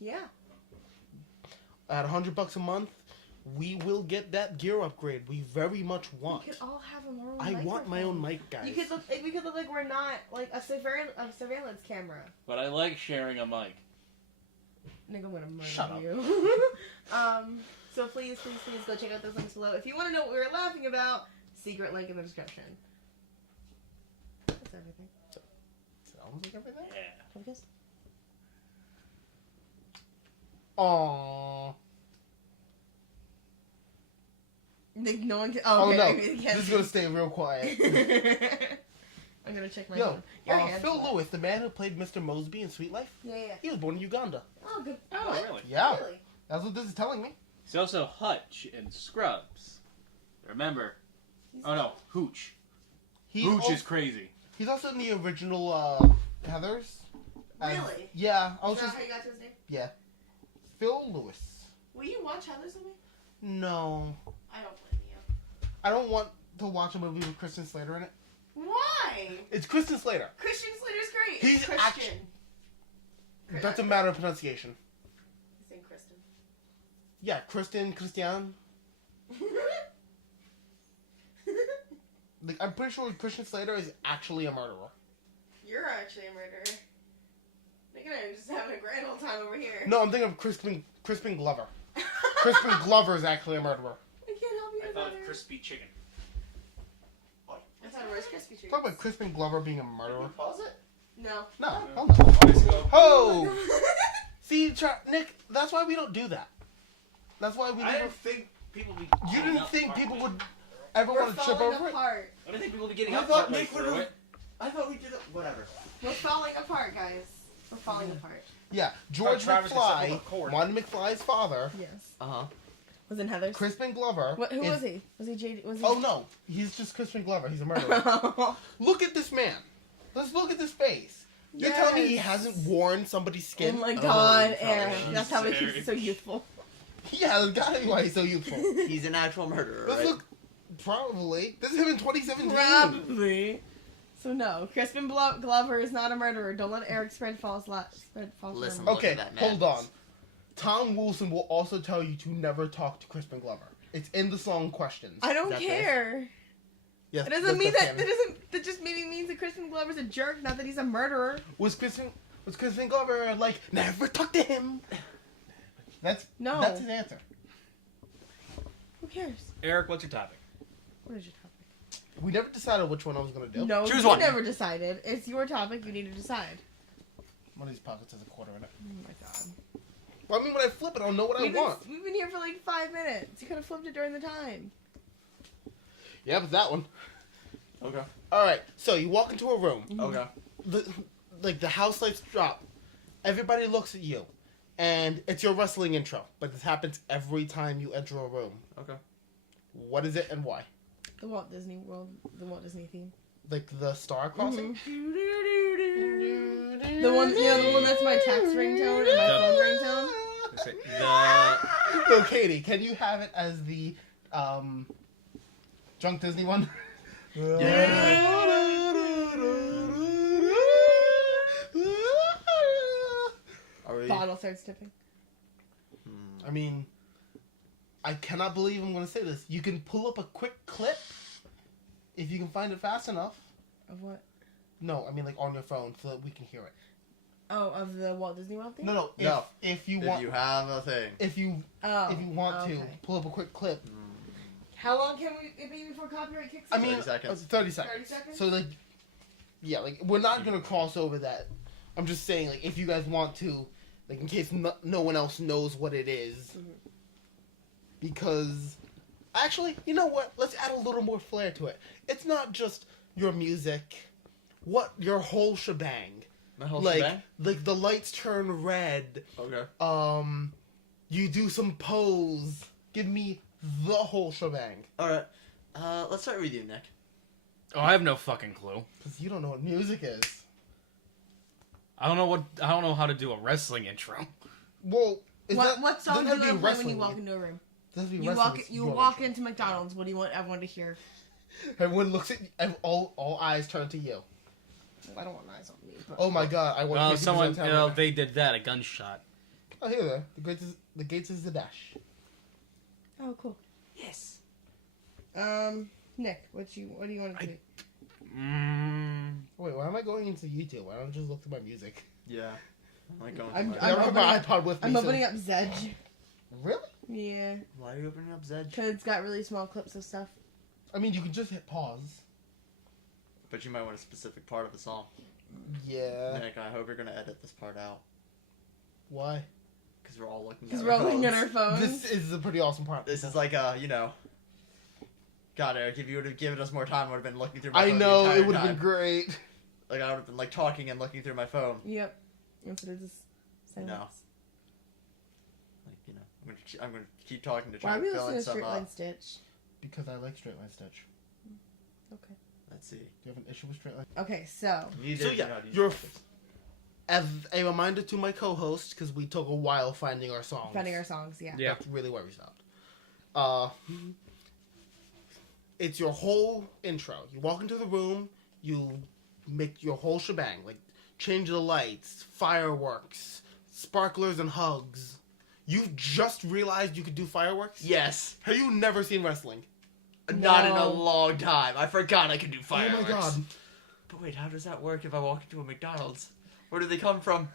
Yeah. At $100 a month, we will get that gear upgrade we very much want. We could all have a more. I want my own mic, guys. We could look like we're not like a surveillance camera. But I like sharing a mic. Nigga, I'm gonna murder Shut up. you. So please go check out those links below. If you want to know what we were laughing about, secret link in the description. That's everything. Sounds like everything. Yeah. Focus. Aww. Nick, no one can. Oh Okay, no, maybe they this can't is see. gonna stay real quiet. I'm gonna check my Yo, phone. Your hand's Phil wet. Lewis, the man who played Mr. Mosby in Sweet Life, Yeah. he was born in Uganda. Oh, good. Oh, What? really? Yeah, Really? that's what this is telling me. He's also Hutch in Scrubs. Remember? Oh no, Hooch. Hooch is crazy. He's also in the original Heathers. Really? Yeah, I Is was that just how you got to his name? Phil Lewis. Will you watch Heathers with me? No, I don't blame you. I don't want to watch a movie with Kristen Slater in it. Why? It's Kristen Slater. Christian Slater's great. He's It's Christian. That's a matter of pronunciation. He's saying Kristen. Yeah, Christian. Like, I'm pretty sure Christian Slater is actually a murderer. You're actually a murderer. Nick and I are just having a grand old time over here. No, I'm thinking of Crispin Glover. Crispin Glover is actually a murderer. I can't help you, I thought brother. crispy chicken. I thought it was crispy treats. Talk about Crispin Glover being a murderer. Pause it? No. No, No. hell no. Let's go. Oh! See, Nick, that's why we don't do that. That's why we I never... didn't think people would be. You getting didn't up think part people of it. would ever We're want to trip falling over it? apart. I didn't think people would be getting I up thought partway Nick through would've- it. I thought we did it. Whatever. We're falling apart, guys. We're falling apart. Yeah, George Travis could settle McFly, the cord. Marty McFly's father, Yes. Uh-huh. Was in Heather's. Crispin Glover. Who is- was he? Was he JD? Was he? Oh no, he's just Crispin Glover. He's a murderer. Look at this man. Let's look at this face. You're telling me he Yes. hasn't worn somebody's Oh skin? my god, probably Aaron. is. That's how he keeps Sorry. it so youthful. Yeah, that's gotta be why he's so youthful. He's an actual murderer, Let's right? look. Probably. This is him in 2017. Probably. So no, Crispin Glover is not a murderer. Don't let Eric spread false Listen. rumors. Look Okay, at that hold on. madness. Tom Wilson will also tell you to never talk to Crispin Glover. It's in the song Questions. I don't That care. Yes, It doesn't mean that. That just maybe means that Crispin Glover's a jerk, not that he's a murderer. Was Crispin Glover like never talk to him? That's No. his answer. Who cares? Eric, what's your topic? What is your topic? We never decided which one I was gonna do. No, Choose you one. never decided. It's your topic. You need to decide. One of these pockets has a quarter in it. Oh my god. Well, I mean, when I flip it, I'll know what I want. We've been here for like 5 minutes. You could have flipped it during the time. Yeah, but that one. Okay. All right. So you walk into a room. Okay. The house lights drop. Everybody looks at you, and it's your wrestling intro. But this happens every time you enter a room. Okay. What is it and why? The Walt Disney World, the Walt Disney theme. Like the Star Crossing. The one, the one that's my text ringtone and my phone ringtone. No, Katie, can you have it as the Drunk Disney one? Are we? Bottle starts tipping. I mean, I cannot believe I'm going to say this. You can pull up a quick clip if you can find it fast enough. Of what? No, I mean like on your phone so that we can hear it. Oh, of the Walt Disney World thing? No. No. If you If want, you have a thing. if you want to okay. pull up a quick clip. How long can it be before copyright kicks I in? mean, 30 seconds. 30 seconds. 30 seconds? So like, yeah, like we're not gonna cross over that. I'm just saying, like, if you guys want to, like, in case no one else knows what it is, because actually, you know what? Let's add a little more flair to it. It's not just your music, your whole shebang. My whole Like, shebang? like the lights turn red. Okay. You do some pose. Give me the whole shebang. Alright. Let's start with you, Nick. Oh, I have no fucking clue. Because you don't know what music is. I don't know how to do a wrestling intro. Well, What song do you want to doesn't have to be play when wrestling. you walk into a room? Doesn't have to be You wrestling, walk it's you your walk intro. into McDonald's. What do you want everyone to hear? Everyone looks at you, all eyes turn to you. I don't want eyes on me. But... Oh my god, I want Well, 50% someone, time right now. they did that, a gunshot. Oh, here there. The gates is the dash. Oh, cool. Yes. Nick, what do you want to do? Wait, why am I going into YouTube? Why don't I just look through my music? Yeah. I'm like going I'm- to I don't have my opening- iPod with me. I'm so- opening up Zedge. Really? Yeah, Why are you opening up Zedge? because it's got really small clips of stuff. I mean, you can just hit pause. But you might want a specific part of the song. Yeah. Nick, I hope you're going to edit this part out. Why? Because we're all looking Because at we're our all looking at phones. our phones. This is a pretty awesome part. This is like God, Eric, if you would have given us more time, I would have been looking through my I phone know, the it entire would have time. been great. Like, I would have been, like, talking and looking through my phone. Yep. Instead of just silence. No. Like, I'm gonna keep talking to try Why are and we fill listening in to some, Straight Line Stitch? Because I like Straight Line Stitch. Okay. let's see. Do you have an issue with Straight Line? Okay, so So, yeah, you're As a reminder to my co-host, because we took a while finding our songs. yeah. Yeah. That's really where we stopped. It's your whole intro. You walk into the room, you make your whole shebang. Like, change the lights, fireworks, sparklers and hugs. You've just realized you could do fireworks? Yes. Have you never seen wrestling? Not in a No. long time. I forgot I could do fireworks. Oh my god. But wait, how does that work if I walk into a McDonald's? Where do they come from?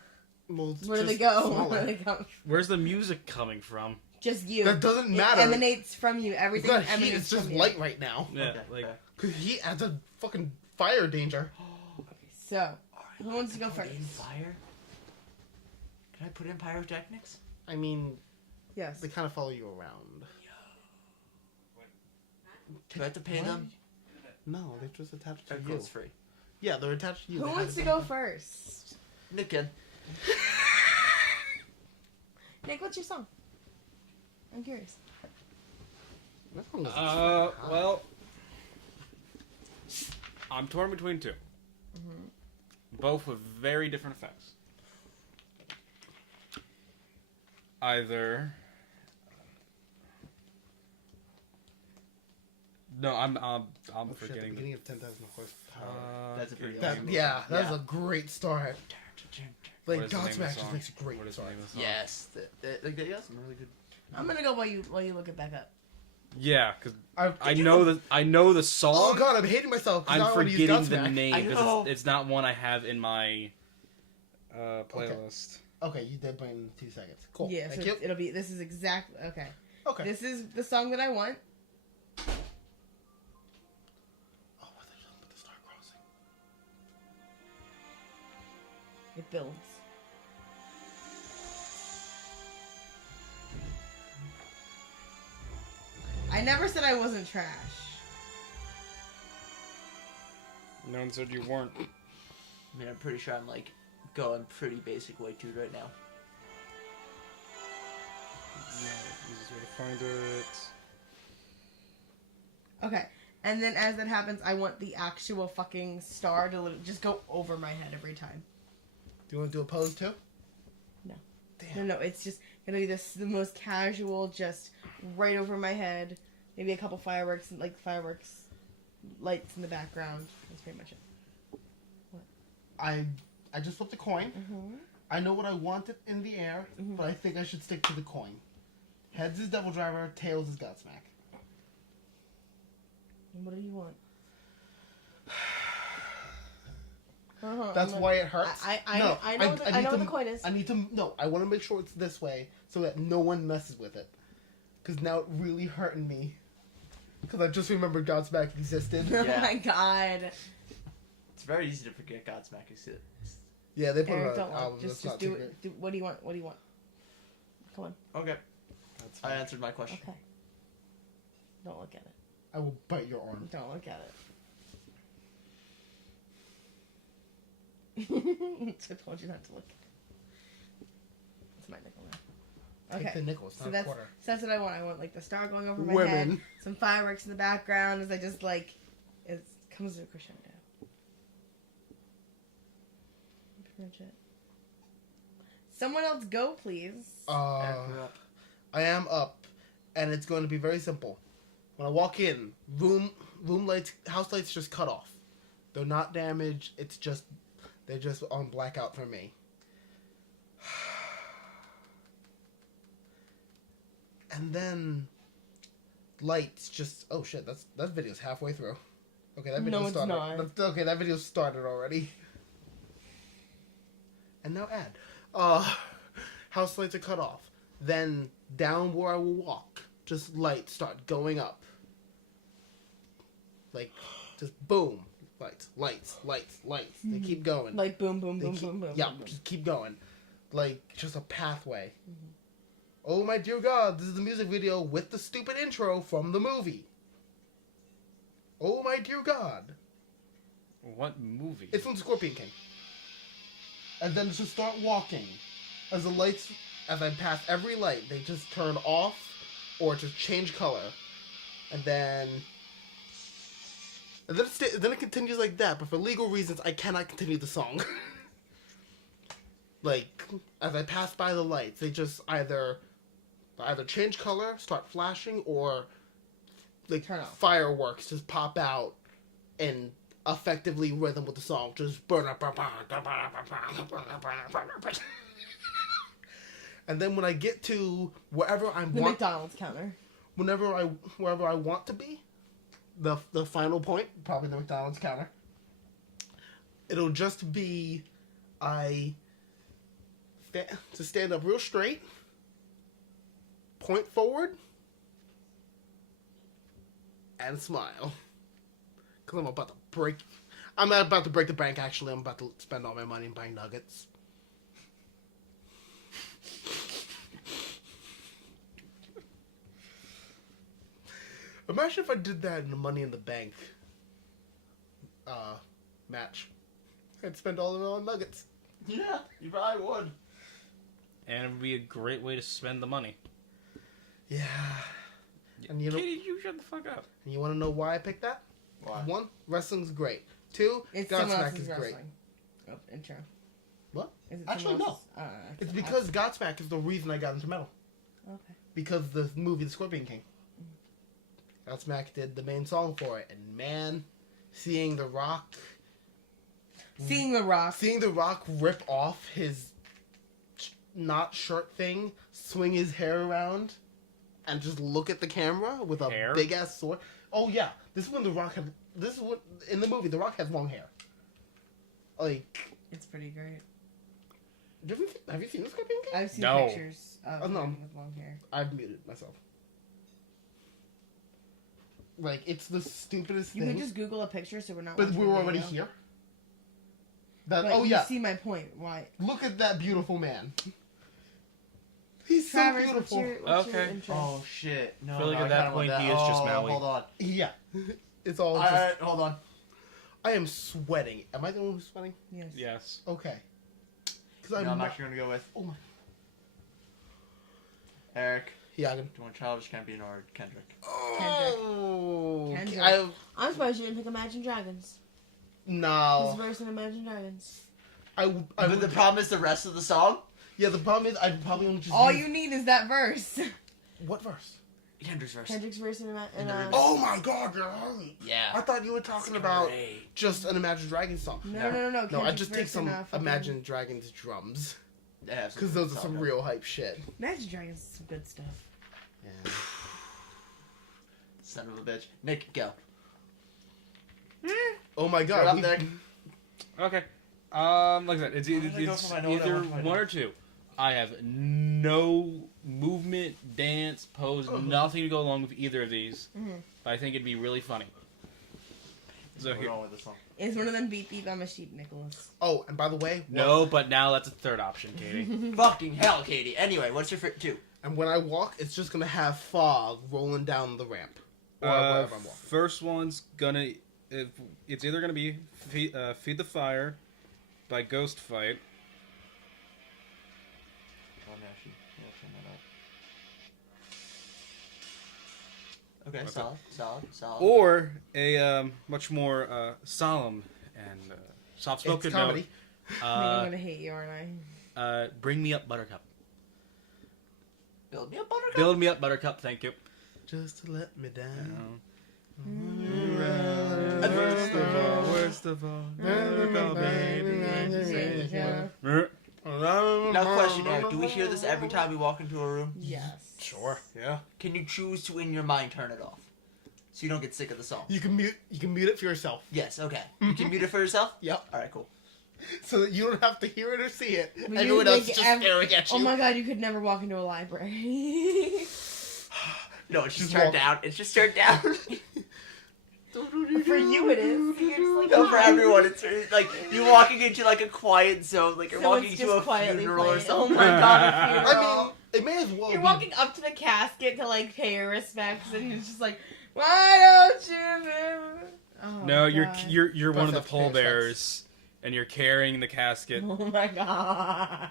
Well, it's Where do they just go? smaller. Where do they come? Where's the music coming from? Just you. That doesn't It matter. emanates from you. It's Everything not heat, emanates it's just from you. light right now. Yeah, Okay, like okay. Because heat adds a fucking fire danger. So, Alright, who wants to go can I put in first? fire? Can I put in pyrotechnics? I mean, Yes. they kind of follow you around. Do I have to pay Why? them? No, they're just attached to Or you. it's free. Yeah, they're attached to you. Who They wants have to go first? Nick can. Nick, what's your song? I'm curious. That one was well, I'm torn between two. Both with very different effects. Either. No, I'm Oh, shit, the forgetting. beginning of 10,000 horsepower. That's a pretty okay. awesome Yeah, that's Yeah. a great start. What Like, is the name of the Godsmack just song? makes a great What is the start. name of the song? Yes. They got some really good. I'm gonna go while you look it back up. Yeah, because I I know the song. Oh god, I'm hating myself. 'Cause I'm I already used forgetting the Godsmack. name I because know. it's not one I have in my playlist. Okay, you did bring in 2 seconds. Cool. Yeah, so Thank you. it'll be. This is exactly okay. Okay. This is the song that I want. Oh, I thought you were the Star Crossing. It builds. I never said I wasn't trash. No one said you weren't. I mean, I'm pretty sure I'm like going pretty basic way too right now. Easiest way to find it. Okay, and then as that happens, I want the actual fucking star to just go over my head every time. Do you want to do a pose too? No. Damn. No, it's just gonna be the most casual, just right over my head. Maybe a couple fireworks, like fireworks lights in the background. That's pretty much it. I just flipped a coin. Mm-hmm. I know what I wanted in the air, Mhm. but I think I should stick to the coin. Heads is Devil Driver, tails is Godsmack. And what do you want? That's why it hurts. I know what the coin is. I need to no. I want to make sure it's this way so that no one messes with it. Because now it really hurting me. Because I just remembered Godsmack existed. Oh my god. It's very easy to forget Godsmack exists. Yeah, they put Eric, it on don't an album. just That's not do too it. great. What do you want? What do you want? Come on. Okay, That's I fine. answered my question. Okay. Don't look at it. I will bite your arm. Don't look at it. I told you not to look at it. It's my nickel now. Take Okay. the nickel. It's So not a quarter. that's what I want. I want like the star going over my Women. head, some fireworks in the background as I just like it comes to a crescendo. Pretty much it. Someone else go, please. Eric, you're up. I am up, and it's going to be very simple. When I walk in, room lights, house lights just cut off. They're not damaged. They're just on blackout for me. And then lights just oh shit, that video's halfway through. Okay, that video No, it's started. not. Okay, that video started already. And now ad. House lights are cut off. Then down where I will walk, just lights start going up. Like just boom. Lights. They keep going. Like boom, boom, They boom, keep- boom, boom. Yeah, boom, boom. just keep going. Like, just a pathway. Oh my dear God, this is the music video with the stupid intro from the movie. Oh my dear God. What movie? It's from Scorpion King. And then just start walking. As I pass every light, they just turn off or just change color. And then it continues like that, but for legal reasons, I cannot continue the song. Like, as I pass by the lights, they just either change color, start flashing, or like Turn off. fireworks just pop out and effectively rhythm with the song. Just burn up. And then when I get to wherever I The want, McDonald's counter. wherever I want to be, the final point, probably the McDonald's counter. It'll just be to stand up real straight, point forward, and smile. Cause I'm not about to break the bank. Actually, I'm about to spend all my money buying nuggets. Imagine if I did that in the Money in the Bank match. I'd spend all of it on nuggets. Yeah, you probably would. And it would be a great way to spend the money. Yeah. And you know, Katie, you shut the fuck up. and you want to know why I picked that? Why? 1, wrestling's great. 2, It's someone Godsmack else's is great. wrestling. Oh, intro. What? Is it Actually, someone no. else's? It's because Godsmack is the reason I got into metal. Okay. Because the movie The Scorpion King. Godsmack did the main song for it. And man, seeing The Rock Seeing The Rock. Rip off his not shirt thing, swing his hair around, and just look at the camera with a Hair? big ass sword. Oh yeah, this is when The Rock had. This is what in the movie The Rock has long hair. Like, It's pretty great. have you seen The Scorpion King? I've seen No. pictures of Oh, no. him with long hair. I've muted myself. Like, it's the stupidest You thing. could just Google a picture so we're not. But watching we the were already video. here. That, But oh you yeah, see my point. Why? look at that beautiful man. He's Travis, so beautiful. what's your Okay. intro? Oh shit! No, I feel like no, at that kinda want point he is just Oh, Maui. Hold on. Yeah, it's all. All Just, right, hold on. I am sweating. Am I the one who's sweating? Yes. Yes. Okay. Because No, I'm actually gonna go with Oh my. Eric. Yeah. Do you want Childish Gambino or Kendrick? Oh. Kendrick. I I'm surprised you didn't pick Imagine Dragons. His no. verse in Imagine Dragons. But the problem is the rest of the song. Yeah, the problem is I'd probably only just. All use- you need is that verse. What verse? Kendrick's verse. Kendrick's verse in In the remix. Oh my God, you're right. Yeah. I thought you were talking about just an Imagine Dragons song. No. No, I Kendrick's just take verse some in, fucking- Imagine Dragons drums. Yeah, Because those are some real hype shit. Imagine Dragons is some good stuff. Yeah. Son of a bitch. Nick, go. Oh my You're God. up, we- Nick. Okay. Like I said, it's Why did I go it's for my note? I either went for my one note. or two. I have no movement, dance, pose, nothing to go along with either of these. But I think it'd be really funny. So What's here, wrong with this song? Is one of them beep beep, I'm a sheep, Nicholas? Oh, and by the way, no, but now that's a third option, Katie. Fucking hell, Katie. Anyway, what's your favorite two? and when I walk, it's just gonna have fog rolling down the ramp. Or wherever I'm walking. First one's gonna, it's either gonna be Feed the Fire by Ghost Fight. Oh, no, yeah, turn that up. Okay, solid. Or a much more solemn and soft-spoken It's comedy. I think I'm gonna hate you, aren't I? Bring Me Up, Buttercup. Build me up, Buttercup. Build Me Up, Buttercup, thank you. Just to let me down. Worst of all, Buttercup, baby. Now, question, Eric. Do we hear this every time we walk into a room? Yes. Sure. Yeah. Can you choose to, in your mind, turn it off? So you don't get sick of the song? You can mute it for yourself. Yes, okay. You can mute it for yourself? Yep. Alright, cool. So that you don't have to hear it or see it. But Everyone you else make just staring at you. Oh my god, you could never walk into a library. No, it's just Just turned walk. down. It's just turned down. For you it is. You're just like, No, for "Hi." everyone, it's like you're walking into like a quiet zone, like you're So walking it's to just a quietly funeral or playing. Oh something. my god, a I funeral. mean, it may as well You're be. walking up to the casket to like pay your respects, and it's just like, why don't you? Oh, No, God. you're one of the Plus that's pallbearers, and you're carrying the casket. Oh my god.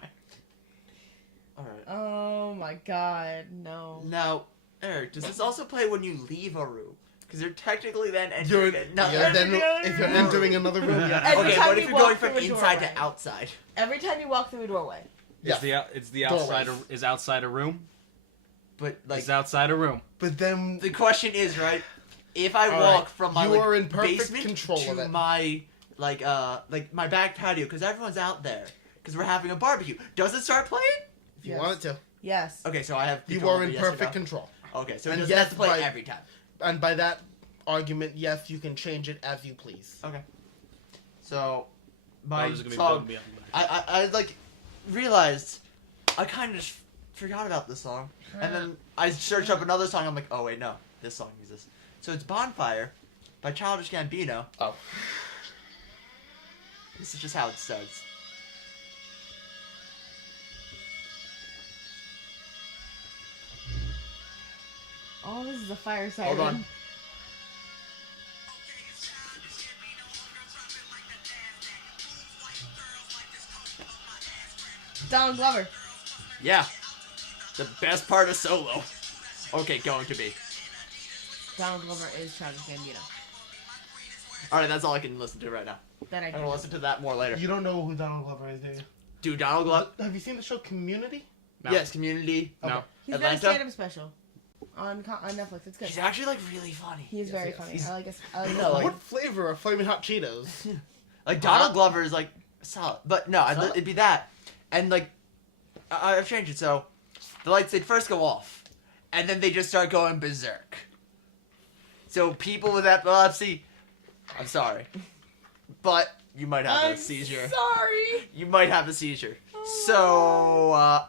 Alright. Oh my god, no. Now, Eric, does this also play when you leave a room? Because you're technically then You're, entering another yeah, then Every if you're room. entering another room, yeah. Every Okay, time what you if you're walk going from through a inside doorway. to outside? Every time you walk through a doorway. Yeah. It's the outside Doorways. is outside a room. But like It's outside a room. But then the question is, right? If I All walk right, from my you are in perfect basement control to of it. my like my back patio, because everyone's out there, because we're having a barbecue, does it start playing? if you Yes. want it to, Yes. Okay, so I have you control are over in yes or perfect no? control. Okay, so it And doesn't yes, have to play by- every time. And by that argument, yes, you can change it as you please. So Oh, my this is gonna be song, Build Me Up. I like realized I kind of just forgot about this song, and then I searched up another song. I'm like, oh wait, no, this song exists. So it's Bonfire by Childish Gambino. Oh. This is just how it starts. Oh, this is a fire siren. Hold on. Donald Glover. Yeah, the best part of Solo. Okay, going to be. Donald Glover is Childish Gambino. All right, that's all I can listen to right now. That I I'm can. gonna listen to that more later. You don't know who Donald Glover is, do you? Dude, Donald Glover. Have you seen the show Community? No. Yes, Community. Okay. No. He's got a Atlanta. stand-up special on Netflix. It's good. He's actually like really funny. He is Yes, very yes. funny. He's- I like his. I like his No, like- voice. What flavor are Flaming Hot Cheetos? Like Donald Glover is like solid, but no, Solid? it'd be that, and like I've changed it so the lights they'd first go off, and then they just start going berserk. So people with epilepsy, I'm sorry, but you might have I'm a seizure. sorry. You might have a seizure. So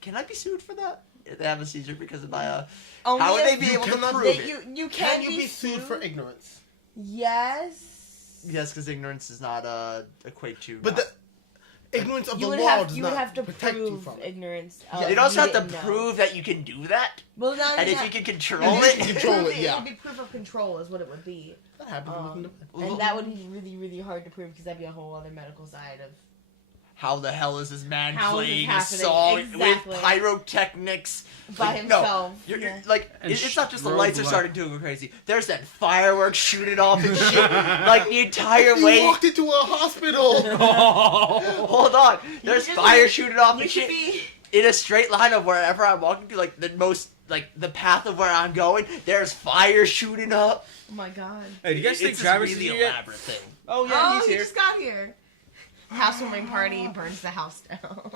can I be sued for that? If they have a seizure because of my Only how would they if be you able to cannot- prove they- it? You Can you be sued for ignorance? Yes. Yes, because ignorance does not equate to. But the ignorance of You the would law have does you not would have to protect you prove from it. ignorance. Yeah, you'd also have to didn't know. prove that you can do that, Well, not and even if that. you can control you it. can control it, It yeah. would be proof of control, is what it would be. That happens. And that would be really, really hard to prove because that'd be a whole other medical side of. How the hell is this man How is this playing a happening? song Exactly. with pyrotechnics By Like, no, himself. You're, Yeah. like And it's not just the rogue lights are light. starting to go crazy. There's that fireworks shooting off and shit. Like the entire You way. walked into a hospital. Hold on. There's should fire be- shooting off You and should shit be. in a straight line of wherever I'm walking to. Like the most, like the path of where I'm going. There's fire shooting up. Oh my god. Hey, do you guys think It's Travis this is really here yet? elaborate thing. Oh yeah, Oh, he's he here. just got here. Housewarming party burns the house down.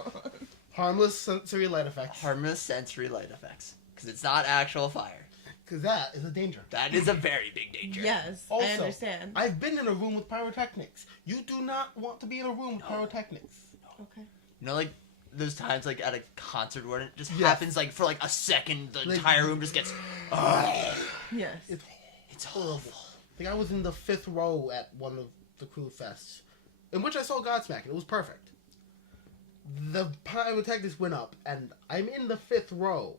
Harmless sensory light effects. Harmless sensory light effects, because it's not actual fire. Because that is a danger. That is a very big danger. Yes, Also, I understand. I've been in a room with pyrotechnics. You do not want to be in a room with pyrotechnics. Okay. You know, like, those times, like, at a concert where it just Yes. happens, like, for, like, a second, the Like- entire room just gets... Yes. It's awful. Like, I was in the 5th row at one of the crew fests, in which I saw Godsmack, and it was perfect. The pyrotechnics went up, and I'm in the 5th row.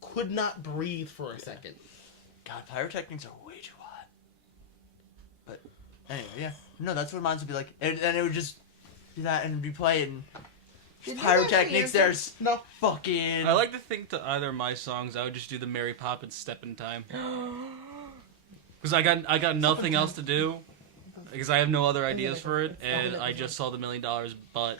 Could not breathe for a second. God, pyrotechnics are way too hot. But, anyway, yeah. No, that's what mine would be like. And it would just do that and be playing... Did you Pyrotechnics, actually there's No. fucking... I like to think to either of my songs, I would just do the Mary Poppins Step in Time. Because I got nothing else to do. Because I have no other ideas for it. And I just saw the $1 Million Butt,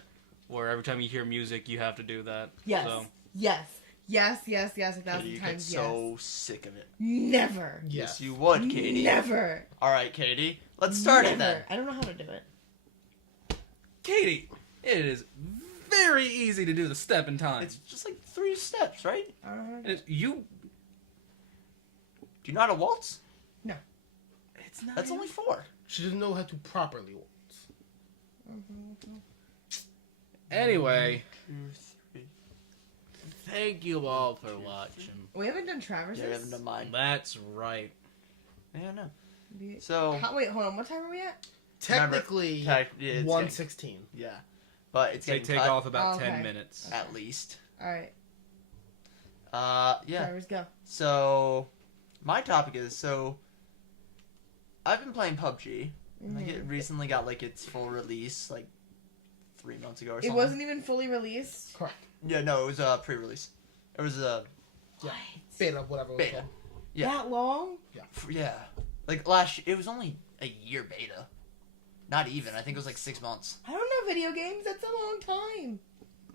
where every time you hear music, you have to do that. Yes. So, Yes. Yes, 1,000 Katie, you get times so sick of it. Never. Yes, you would, Katie. Never. Alright, Katie. Let's start it then. Never. I don't know how to do it. Katie, it is very easy to do the Step in Time. It's just like 3 steps, right? You... Do you know how to waltz? It's not... That's only 4. She doesn't know how to properly waltz. Anyway, 2, 3. thank you all for watching. We haven't done Traverses. Yeah, we haven't done mine. That's right. Yeah, no. We- So, Wait, hold on. What time are we at? Technically, yeah, it's 1:16. yeah. But it's They getting take cut off about Okay. 10 minutes. at least. All right. Yeah. Travers, go. So, my topic is, I've been playing PUBG. Like, it recently got, like, its full release, like, 3 months ago or It something. wasn't even fully released. Correct. Yeah, no, it was a pre-release. It was a... Yeah. Beta, whatever. Beta. It's called. Yeah. That long? Yeah. Like, it was only a year beta. Not even. I think it was, like, 6 months. I don't know video games. That's a long time.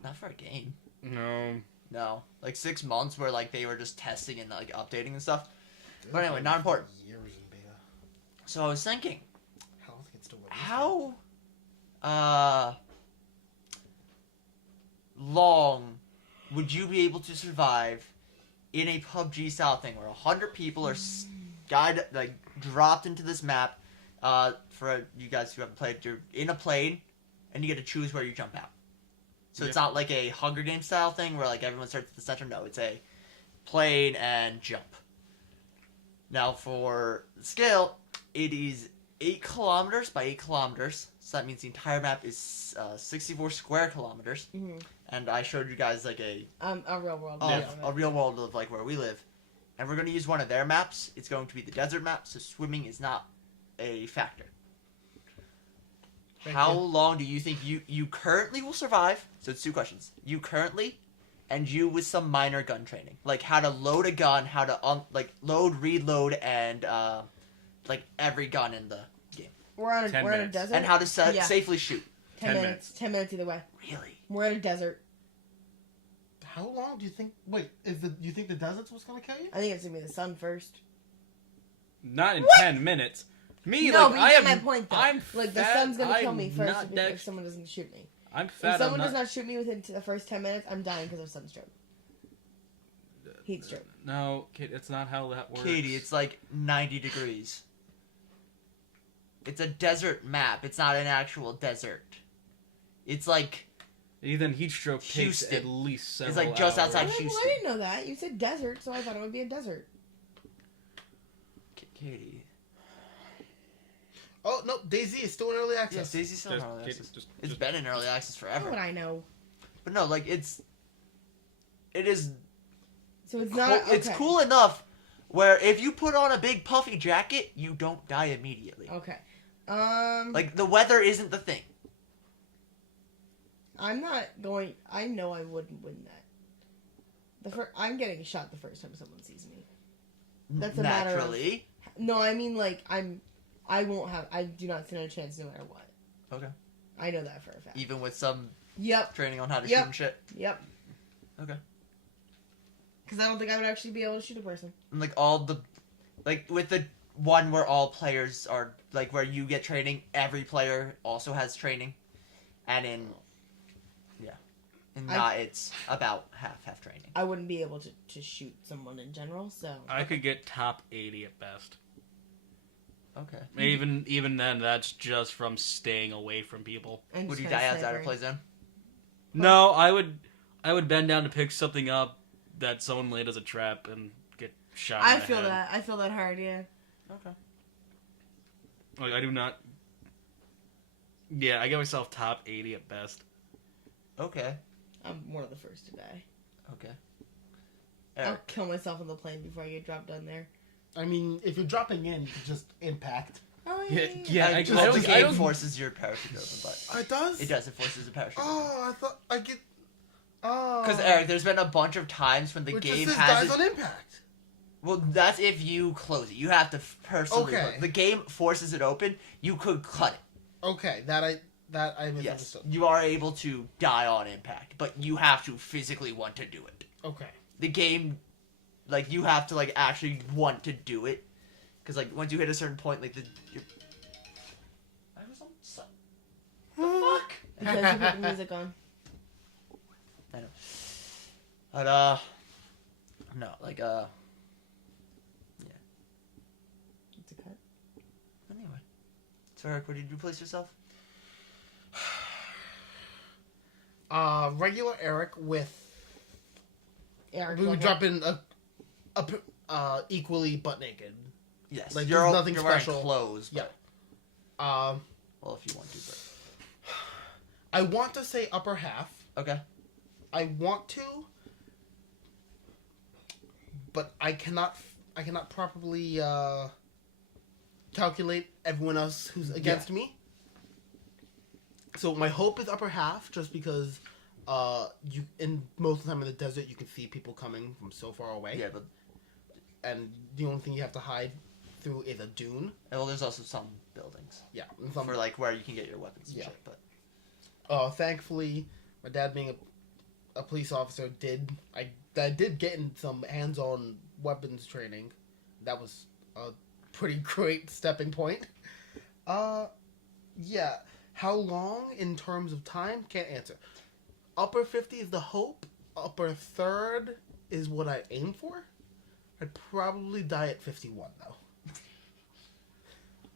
Not for a game. No. No. Like, 6 months where, like, they were just testing and, like, updating and stuff. But anyway, not important. Years in beta. So I was thinking, How long it's still released? how long would you be able to survive in a PUBG style thing where 100 people are dropped into this map? For you guys who haven't played, you're in a plane and you get to choose where you jump out. So it's not like a Hunger Games style thing where like everyone starts at the center. No, it's a plane and jump. Now for scale, it is 8 kilometers by 8 kilometers. So that means the entire map is 64 square kilometers. Mm-hmm. And I showed you guys like a real world. a real world of like where we live. And we're going to use one of their maps. It's going to be the desert map, so swimming is not a factor. How long do you think you currently will survive? So it's 2 questions. You currently, and you with some minor gun training. Like how to load a gun, how to load, reload, and like every gun in the game. We're on a 10 minutes. desert. And how to Yeah. safely shoot. 10 10 minutes. 10 minutes either way. Really? We're in a desert. How long do you think? Wait, you think the desert's what's gonna kill you? I think it's gonna be the sun first. Not in What? 10 minutes. Me, No, like, but I you have. get my point though. I'm Like the fat, sun's gonna kill I'm me first not if someone doesn't shoot me. I'm If fat. someone I'm does not shoot me within the first 10 minutes, I'm dying because of sunstroke. Heat stroke. No, Kate, that's not how that works. Katie, it's like 90 degrees. It's a desert map. It's not an actual desert. It's like... Then heat stroke takes Houston. at least several It's like just hours. outside Well, Houston. I didn't know that. You said desert, so I thought it would be a desert. Katie. Oh no, DayZ is still in early Yes, access. Daisy's still in Just- early Kate, access. just- It's just- been in early access How forever. would I know? But no, like, it is... So it's not. It's okay. cool enough where if you put on a big puffy jacket, you don't die immediately. Okay. Like, the weather isn't the thing. I'm not going. I know I wouldn't win that. I'm getting shot the first time someone sees me. That's a matter of- Naturally. No, I mean like I won't have. I do not stand a chance no matter what. Okay. I know that for a fact. Even with some Yep. training on how to Yep. shoot and shit. Yep. Okay. Because I don't think I would actually be able to shoot a person. And like all the, like with the one where all players are like where you get training, every player also has training, and in, yeah. And not it's about half training. I wouldn't be able to shoot someone in general, so... I could get top 80 at best. Okay. Even then, that's just from staying away from people. Would you die outside or play zone? No, I would bend down to pick something up that someone laid as a trap and get shot in I the feel head. that. I feel that hard, yeah. Okay. Like, I do not... Yeah, I get myself top 80 at best. Okay. I'm one of the first to die. Okay. I'll Eric. kill myself on the plane before I get dropped down there. I mean, if you're dropping in, you can just impact. Oh, Yeah, I The don't- game forces your parachute open, but Oh, it does? it does. It forces the parachute. Oh, I thought I get... Oh. Because Eric, there's been a bunch of times when the Which game just has dies on impact. Well, that's if you close it. You have to personally. Okay. The game forces it open. You could cut it. Okay, that I Yes, misunderstood. you are able to die on impact, but you have to physically want to do it. Okay. The game, like, you have to, like, actually want to do it. Because, like, once you hit a certain point, like, I was on... The fuck? Because you put the music on. I know. But, no, like, yeah. It's a cut. Anyway. So, Eric, where did you place yourself? Regular Eric with... Eric We would level. drop in equally butt naked. Yes. Like, you're there's nothing you're special. wearing clothes, but... Yeah. Well, if you want to, but... I want to say upper half. Okay. I want to, but I cannot properly calculate everyone else who's against me. So my hope is upper half, just because you in most of the time in the desert you can see people coming from so far away. Yeah, but... And the only thing you have to hide through is a dune. Well, there's also some buildings. Yeah. And some, For, like, where you can get your weapons and Yeah. shit, but... thankfully, my dad being a police officer I did get in some hands-on weapons training. That was a pretty great stepping point. Yeah. How long in terms of time? Can't answer. Upper 50 is the hope. Upper third is what I aim for. I'd probably die at 51 though.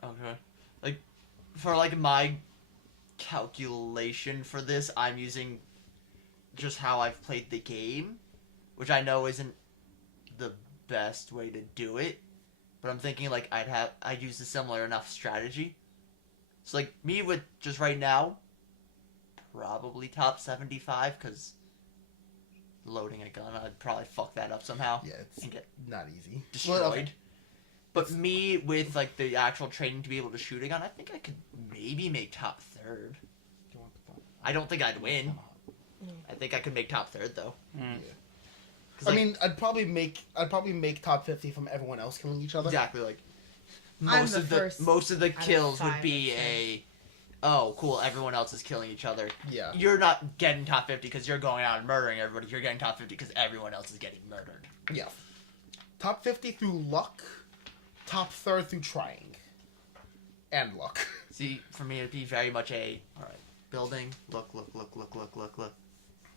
Okay. Like, for, like, my calculation for this, I'm using just how I've played the game, which I know isn't the best way to do it, but I'm thinking, like, I'd use a similar enough strategy. So, like, me with just right now, probably top 75, because loading a gun, I'd probably fuck that up somehow. Yeah, it's and get not easy. destroyed. Well, okay. But me with, like, the actual training to be able to shoot a gun, I think I could maybe make top third. I don't think I'd win. I think I could make top third though. Mm. I mean, I'd probably make top 50 from everyone else killing each other. Exactly, like I'm most the of first most of the out of kills would 5, be I'd say. oh cool, everyone else is killing each other. Yeah. You're not getting top 50 because you're going out and murdering everybody. You're getting top 50 because everyone else is getting murdered. Yeah. Top 50 through luck. Top third through trying. And luck. See, for me it'd be very much a alright. Building, look.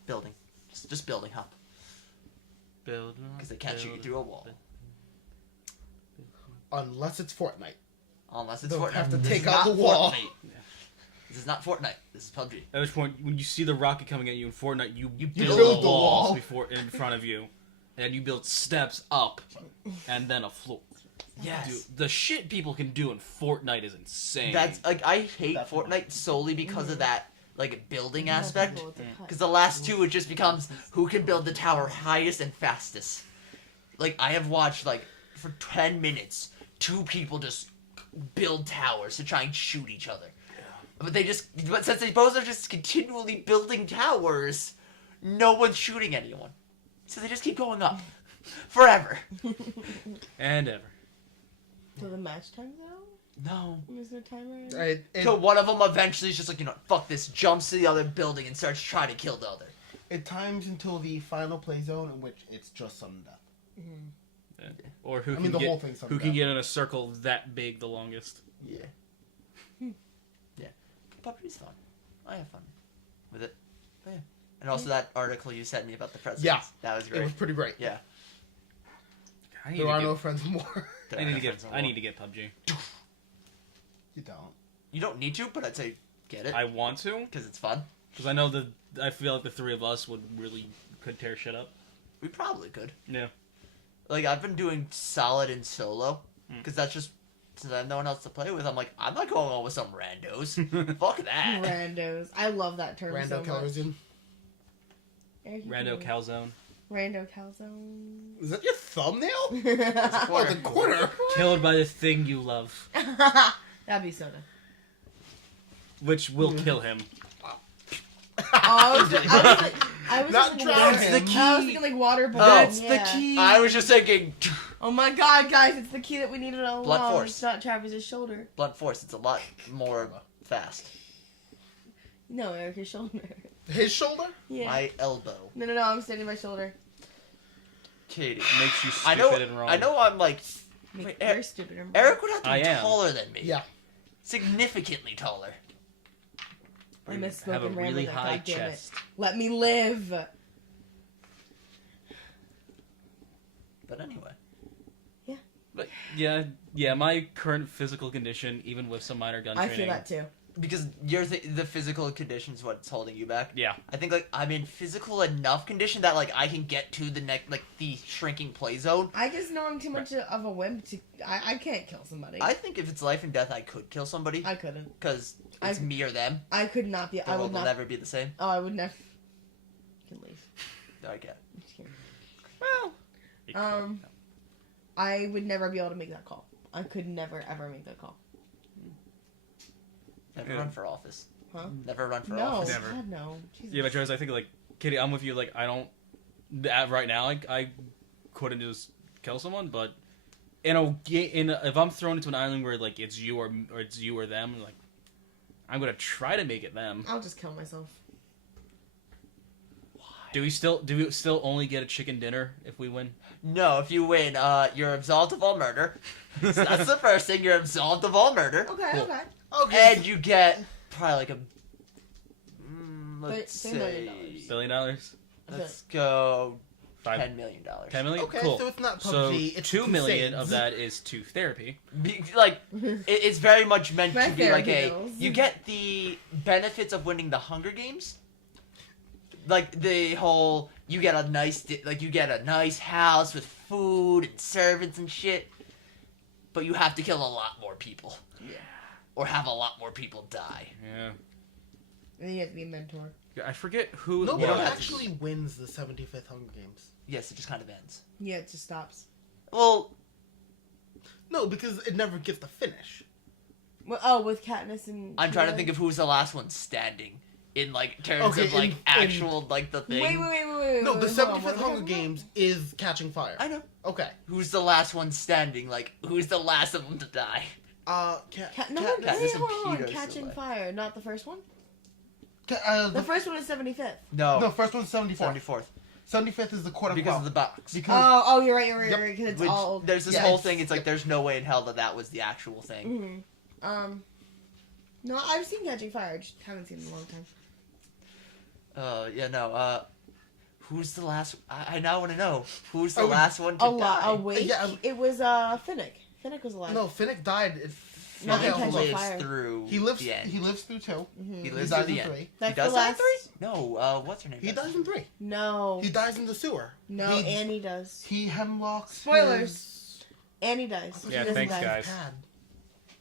Building. Just building up. Because they can't shoot you through a wall. Unless it's Fortnite. Unless it's They'll Fortnite. have to This take is out not the wall. Fortnite. This is not Fortnite. This is PUBG. At which point, when you see the rocket coming at you in Fortnite, you build build the walls wall. before in front of you, and you build steps up, and then a floor. Yes. Dude, the shit people can do in Fortnite is insane. That's like I hate Definitely. Fortnite solely because of that like building Yeah, aspect. people with the cut. Because the last two it just becomes who can build the tower highest and fastest. Like I have watched like for 10 minutes 2 people just build towers to try and shoot each other. But since they both are just continually building towers, no one's shooting anyone. So they just keep going up forever. and ever. So the match time's out? No. There's no timer? So one of them eventually is just like, fuck this, jumps to the other building and starts trying to kill the other. It times until the final play zone in which it's just sudden death. Yeah. Or who I can mean, the get whole thing's who sudden can death. get in a circle that big the longest. Yeah. Yeah. PUBG's fun. I have fun with it. But yeah. And also that article you sent me about the presidents. Yeah. That was It great. was pretty great. Yeah. There are no friends more. I need to get PUBG. You don't. You don't need to, but I'd say get it. I want to Because it's fun. because I know I feel like the three of us could tear shit up. We probably could. Yeah. Like, I've been doing solid in solo. Because that's just... Since I have no one else to play with, I'm like, I'm not going on with some randos. Fuck that. Randos. I love that term Rando so much. Calrissian. Eric, you Rando can- Calzone. Rando Calzone. Is that your thumbnail? That'd Oh, the corner. Killed by the thing you love, be soda. which will kill him. Oh, I was Not thinking drown water. him. That's the I was key. thinking like water balloon. That's the yeah. key. I was just thinking... Oh my god, guys, it's the key that we needed all Blunt along. force. It's not Travis's shoulder. Blunt force. It's a lot more fast. No, Eric's shoulder. His shoulder? Yeah. My elbow. No, I'm standing by shoulder. Katie. Makes you I stupid and wrong. know I'm like... Make Wait, very stupid. Eric would have to I be am. taller than me. Yeah. Significantly taller. I misspoke have a and really rambled. high God damn it. chest. Let me live. But anyway. But yeah, my current physical condition, even with some minor gun I training. feel that too. Because the physical condition's what's holding you back. Yeah. I think like I'm in physical enough condition that like I can get to the shrinking play zone. I just know I'm too much of a wimp to. I can't kill somebody. I think if it's life and death, I could kill somebody I couldn't. because it's me or them. I could not be. The I world would will not. never be the same. Oh, I would never. You can leave. Okay. I'm just kidding. Well, I would never be able to make that call. I could never ever make that call. never Yeah. run for office. Huh? Never run for No, office. Never. God, no. Jesus. Yeah, but Travis, I think like Kitty, I'm with you. Like I don't right now. I couldn't just kill someone, but if I'm thrown into an island where like it's you or it's you or them, like I'm gonna try to make it them. I'll just kill myself. Do we still only get a chicken dinner if we win? No, if you win, you're absolved of all murder. So that's the first thing. You're absolved of all murder. Okay, Cool. okay. Okay. And you get probably like a... let's $3 million. say... $1 billion? Let's go $5 $10 million. $10 million? Okay, Cool. so it's not PUBG, So it's $2 million Crusades. of that is to therapy. It's very much meant My to be like therapy a... bills. You get the benefits of winning the Hunger Games. Like the whole... You get a nice house with food and servants and shit. But you have to kill a lot more people. Yeah. Or have a lot more people die. Yeah. And then you have to be a mentor. I forget who. Nobody don't have to- actually wins the 75th Hunger Games. Yes, it just kind of ends. Yeah, it just stops. Well, No, because it never gets to finish. Well, with Katniss and... I'm trying to think of who's the last one standing. In, like, terms Okay, of, like, in- actual, like, the thing. Wait. No, the hold on, 75th what are we Hunger talking about? Games is Catching Fire. I know. Okay. Who's the last one standing? Like, who's the last of them to die? No, Katniss wait, and hold on. Peter's Catching the Fire, not the first one? The The first one is 75th. no, first one's 74th. 74th. 75th is the Court of Because Law. of the box. Because Oh, you're right, Yep. because it's Which, all... there's this Yeah, whole it's- thing, it's like, there's no way in hell that was the actual thing. No, I've seen Catching Fire, I just haven't seen it in a long time. Who's the last... I now want to know. Who's the Oh, last one to die? Awake? Yeah, It was, Finnick. Finnick was alive. no, Finnick died. Not Okay, in hold on. Catching lives Fire. through He lives. the end. He lives through 2. He He lives dies through the in end. 3. That's He does the die in last... 3? No, what's her name? He does dies in 3. No. He dies in the sewer. No, He- Annie does. He hemlocks. Spoilers. his- Annie dies. Yeah, She doesn't thanks, die. guys. Pad.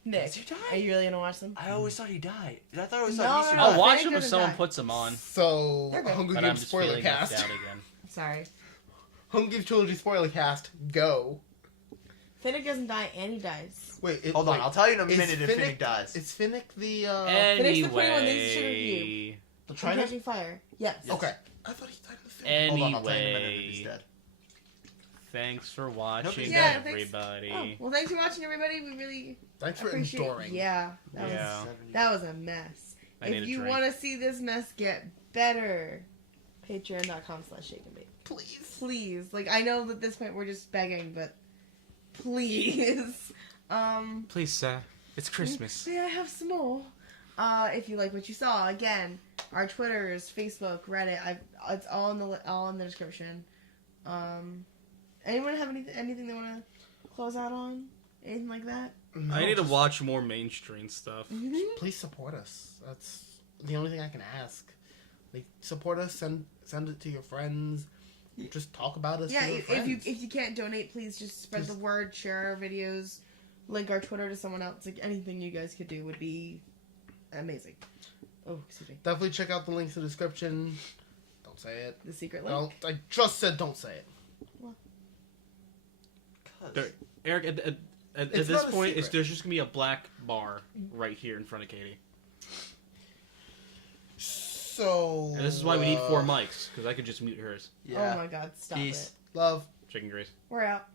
Nick, Does he die? are you really gonna watch them? I always thought he died. I thought I always No, thought Easter no, I'll no. watch Finnick them if doesn't someone die. puts them on. So They're good. Hunger But I'm Games just spoiler feeling left cast. out again. Sorry. Hunger Games trilogy spoiler cast. Go. Finnick doesn't die, Annie dies. Wait. Hold on, wait. I'll tell you in a Is minute if Finnick dies. Is Finnick the Finnick's the pretty one, they should review. Anyway. the From Trident? Catching Fire. Yes. Yes. Okay. I thought he died in the film. Hold on, I'll tell you in a minute if he's Anyway. dead. Thanks for watching, Yeah, thanks. everybody. Oh, well, thanks for watching, everybody. We really Thanks for appreciate enduring. Yeah. That Yeah. that was a mess. I need If a you drink. want to see this mess get better, patreon.com/shakeandbake. Please. Please. Like, I know at this point we're just begging, but please. Please, sir. It's Christmas. May I have some more? If you like what you saw, again, our Twitters, Facebook, Reddit, it's all in the description. Anyone have anything they want to close out on? Anything like that? No, I need to just watch more mainstream stuff. Please support us. That's the only thing I can ask. Like, support us, send it to your friends. Just talk about us Yeah, to your friends. if you can't donate, please just spread the word, share our videos, link our Twitter to someone else. Like, anything you guys could do would be amazing. Oh, excuse me. Definitely check out the links in the description. Don't say it. The secret link. I just said don't say it. Eric, at It's this not a point, secret. there's just gonna be a black bar right here in front of Katie. So... And this is why we need 4 mics, because I could just mute hers. Yeah. Oh my god, stop Peace. it. Love. Chicken Grace. We're out.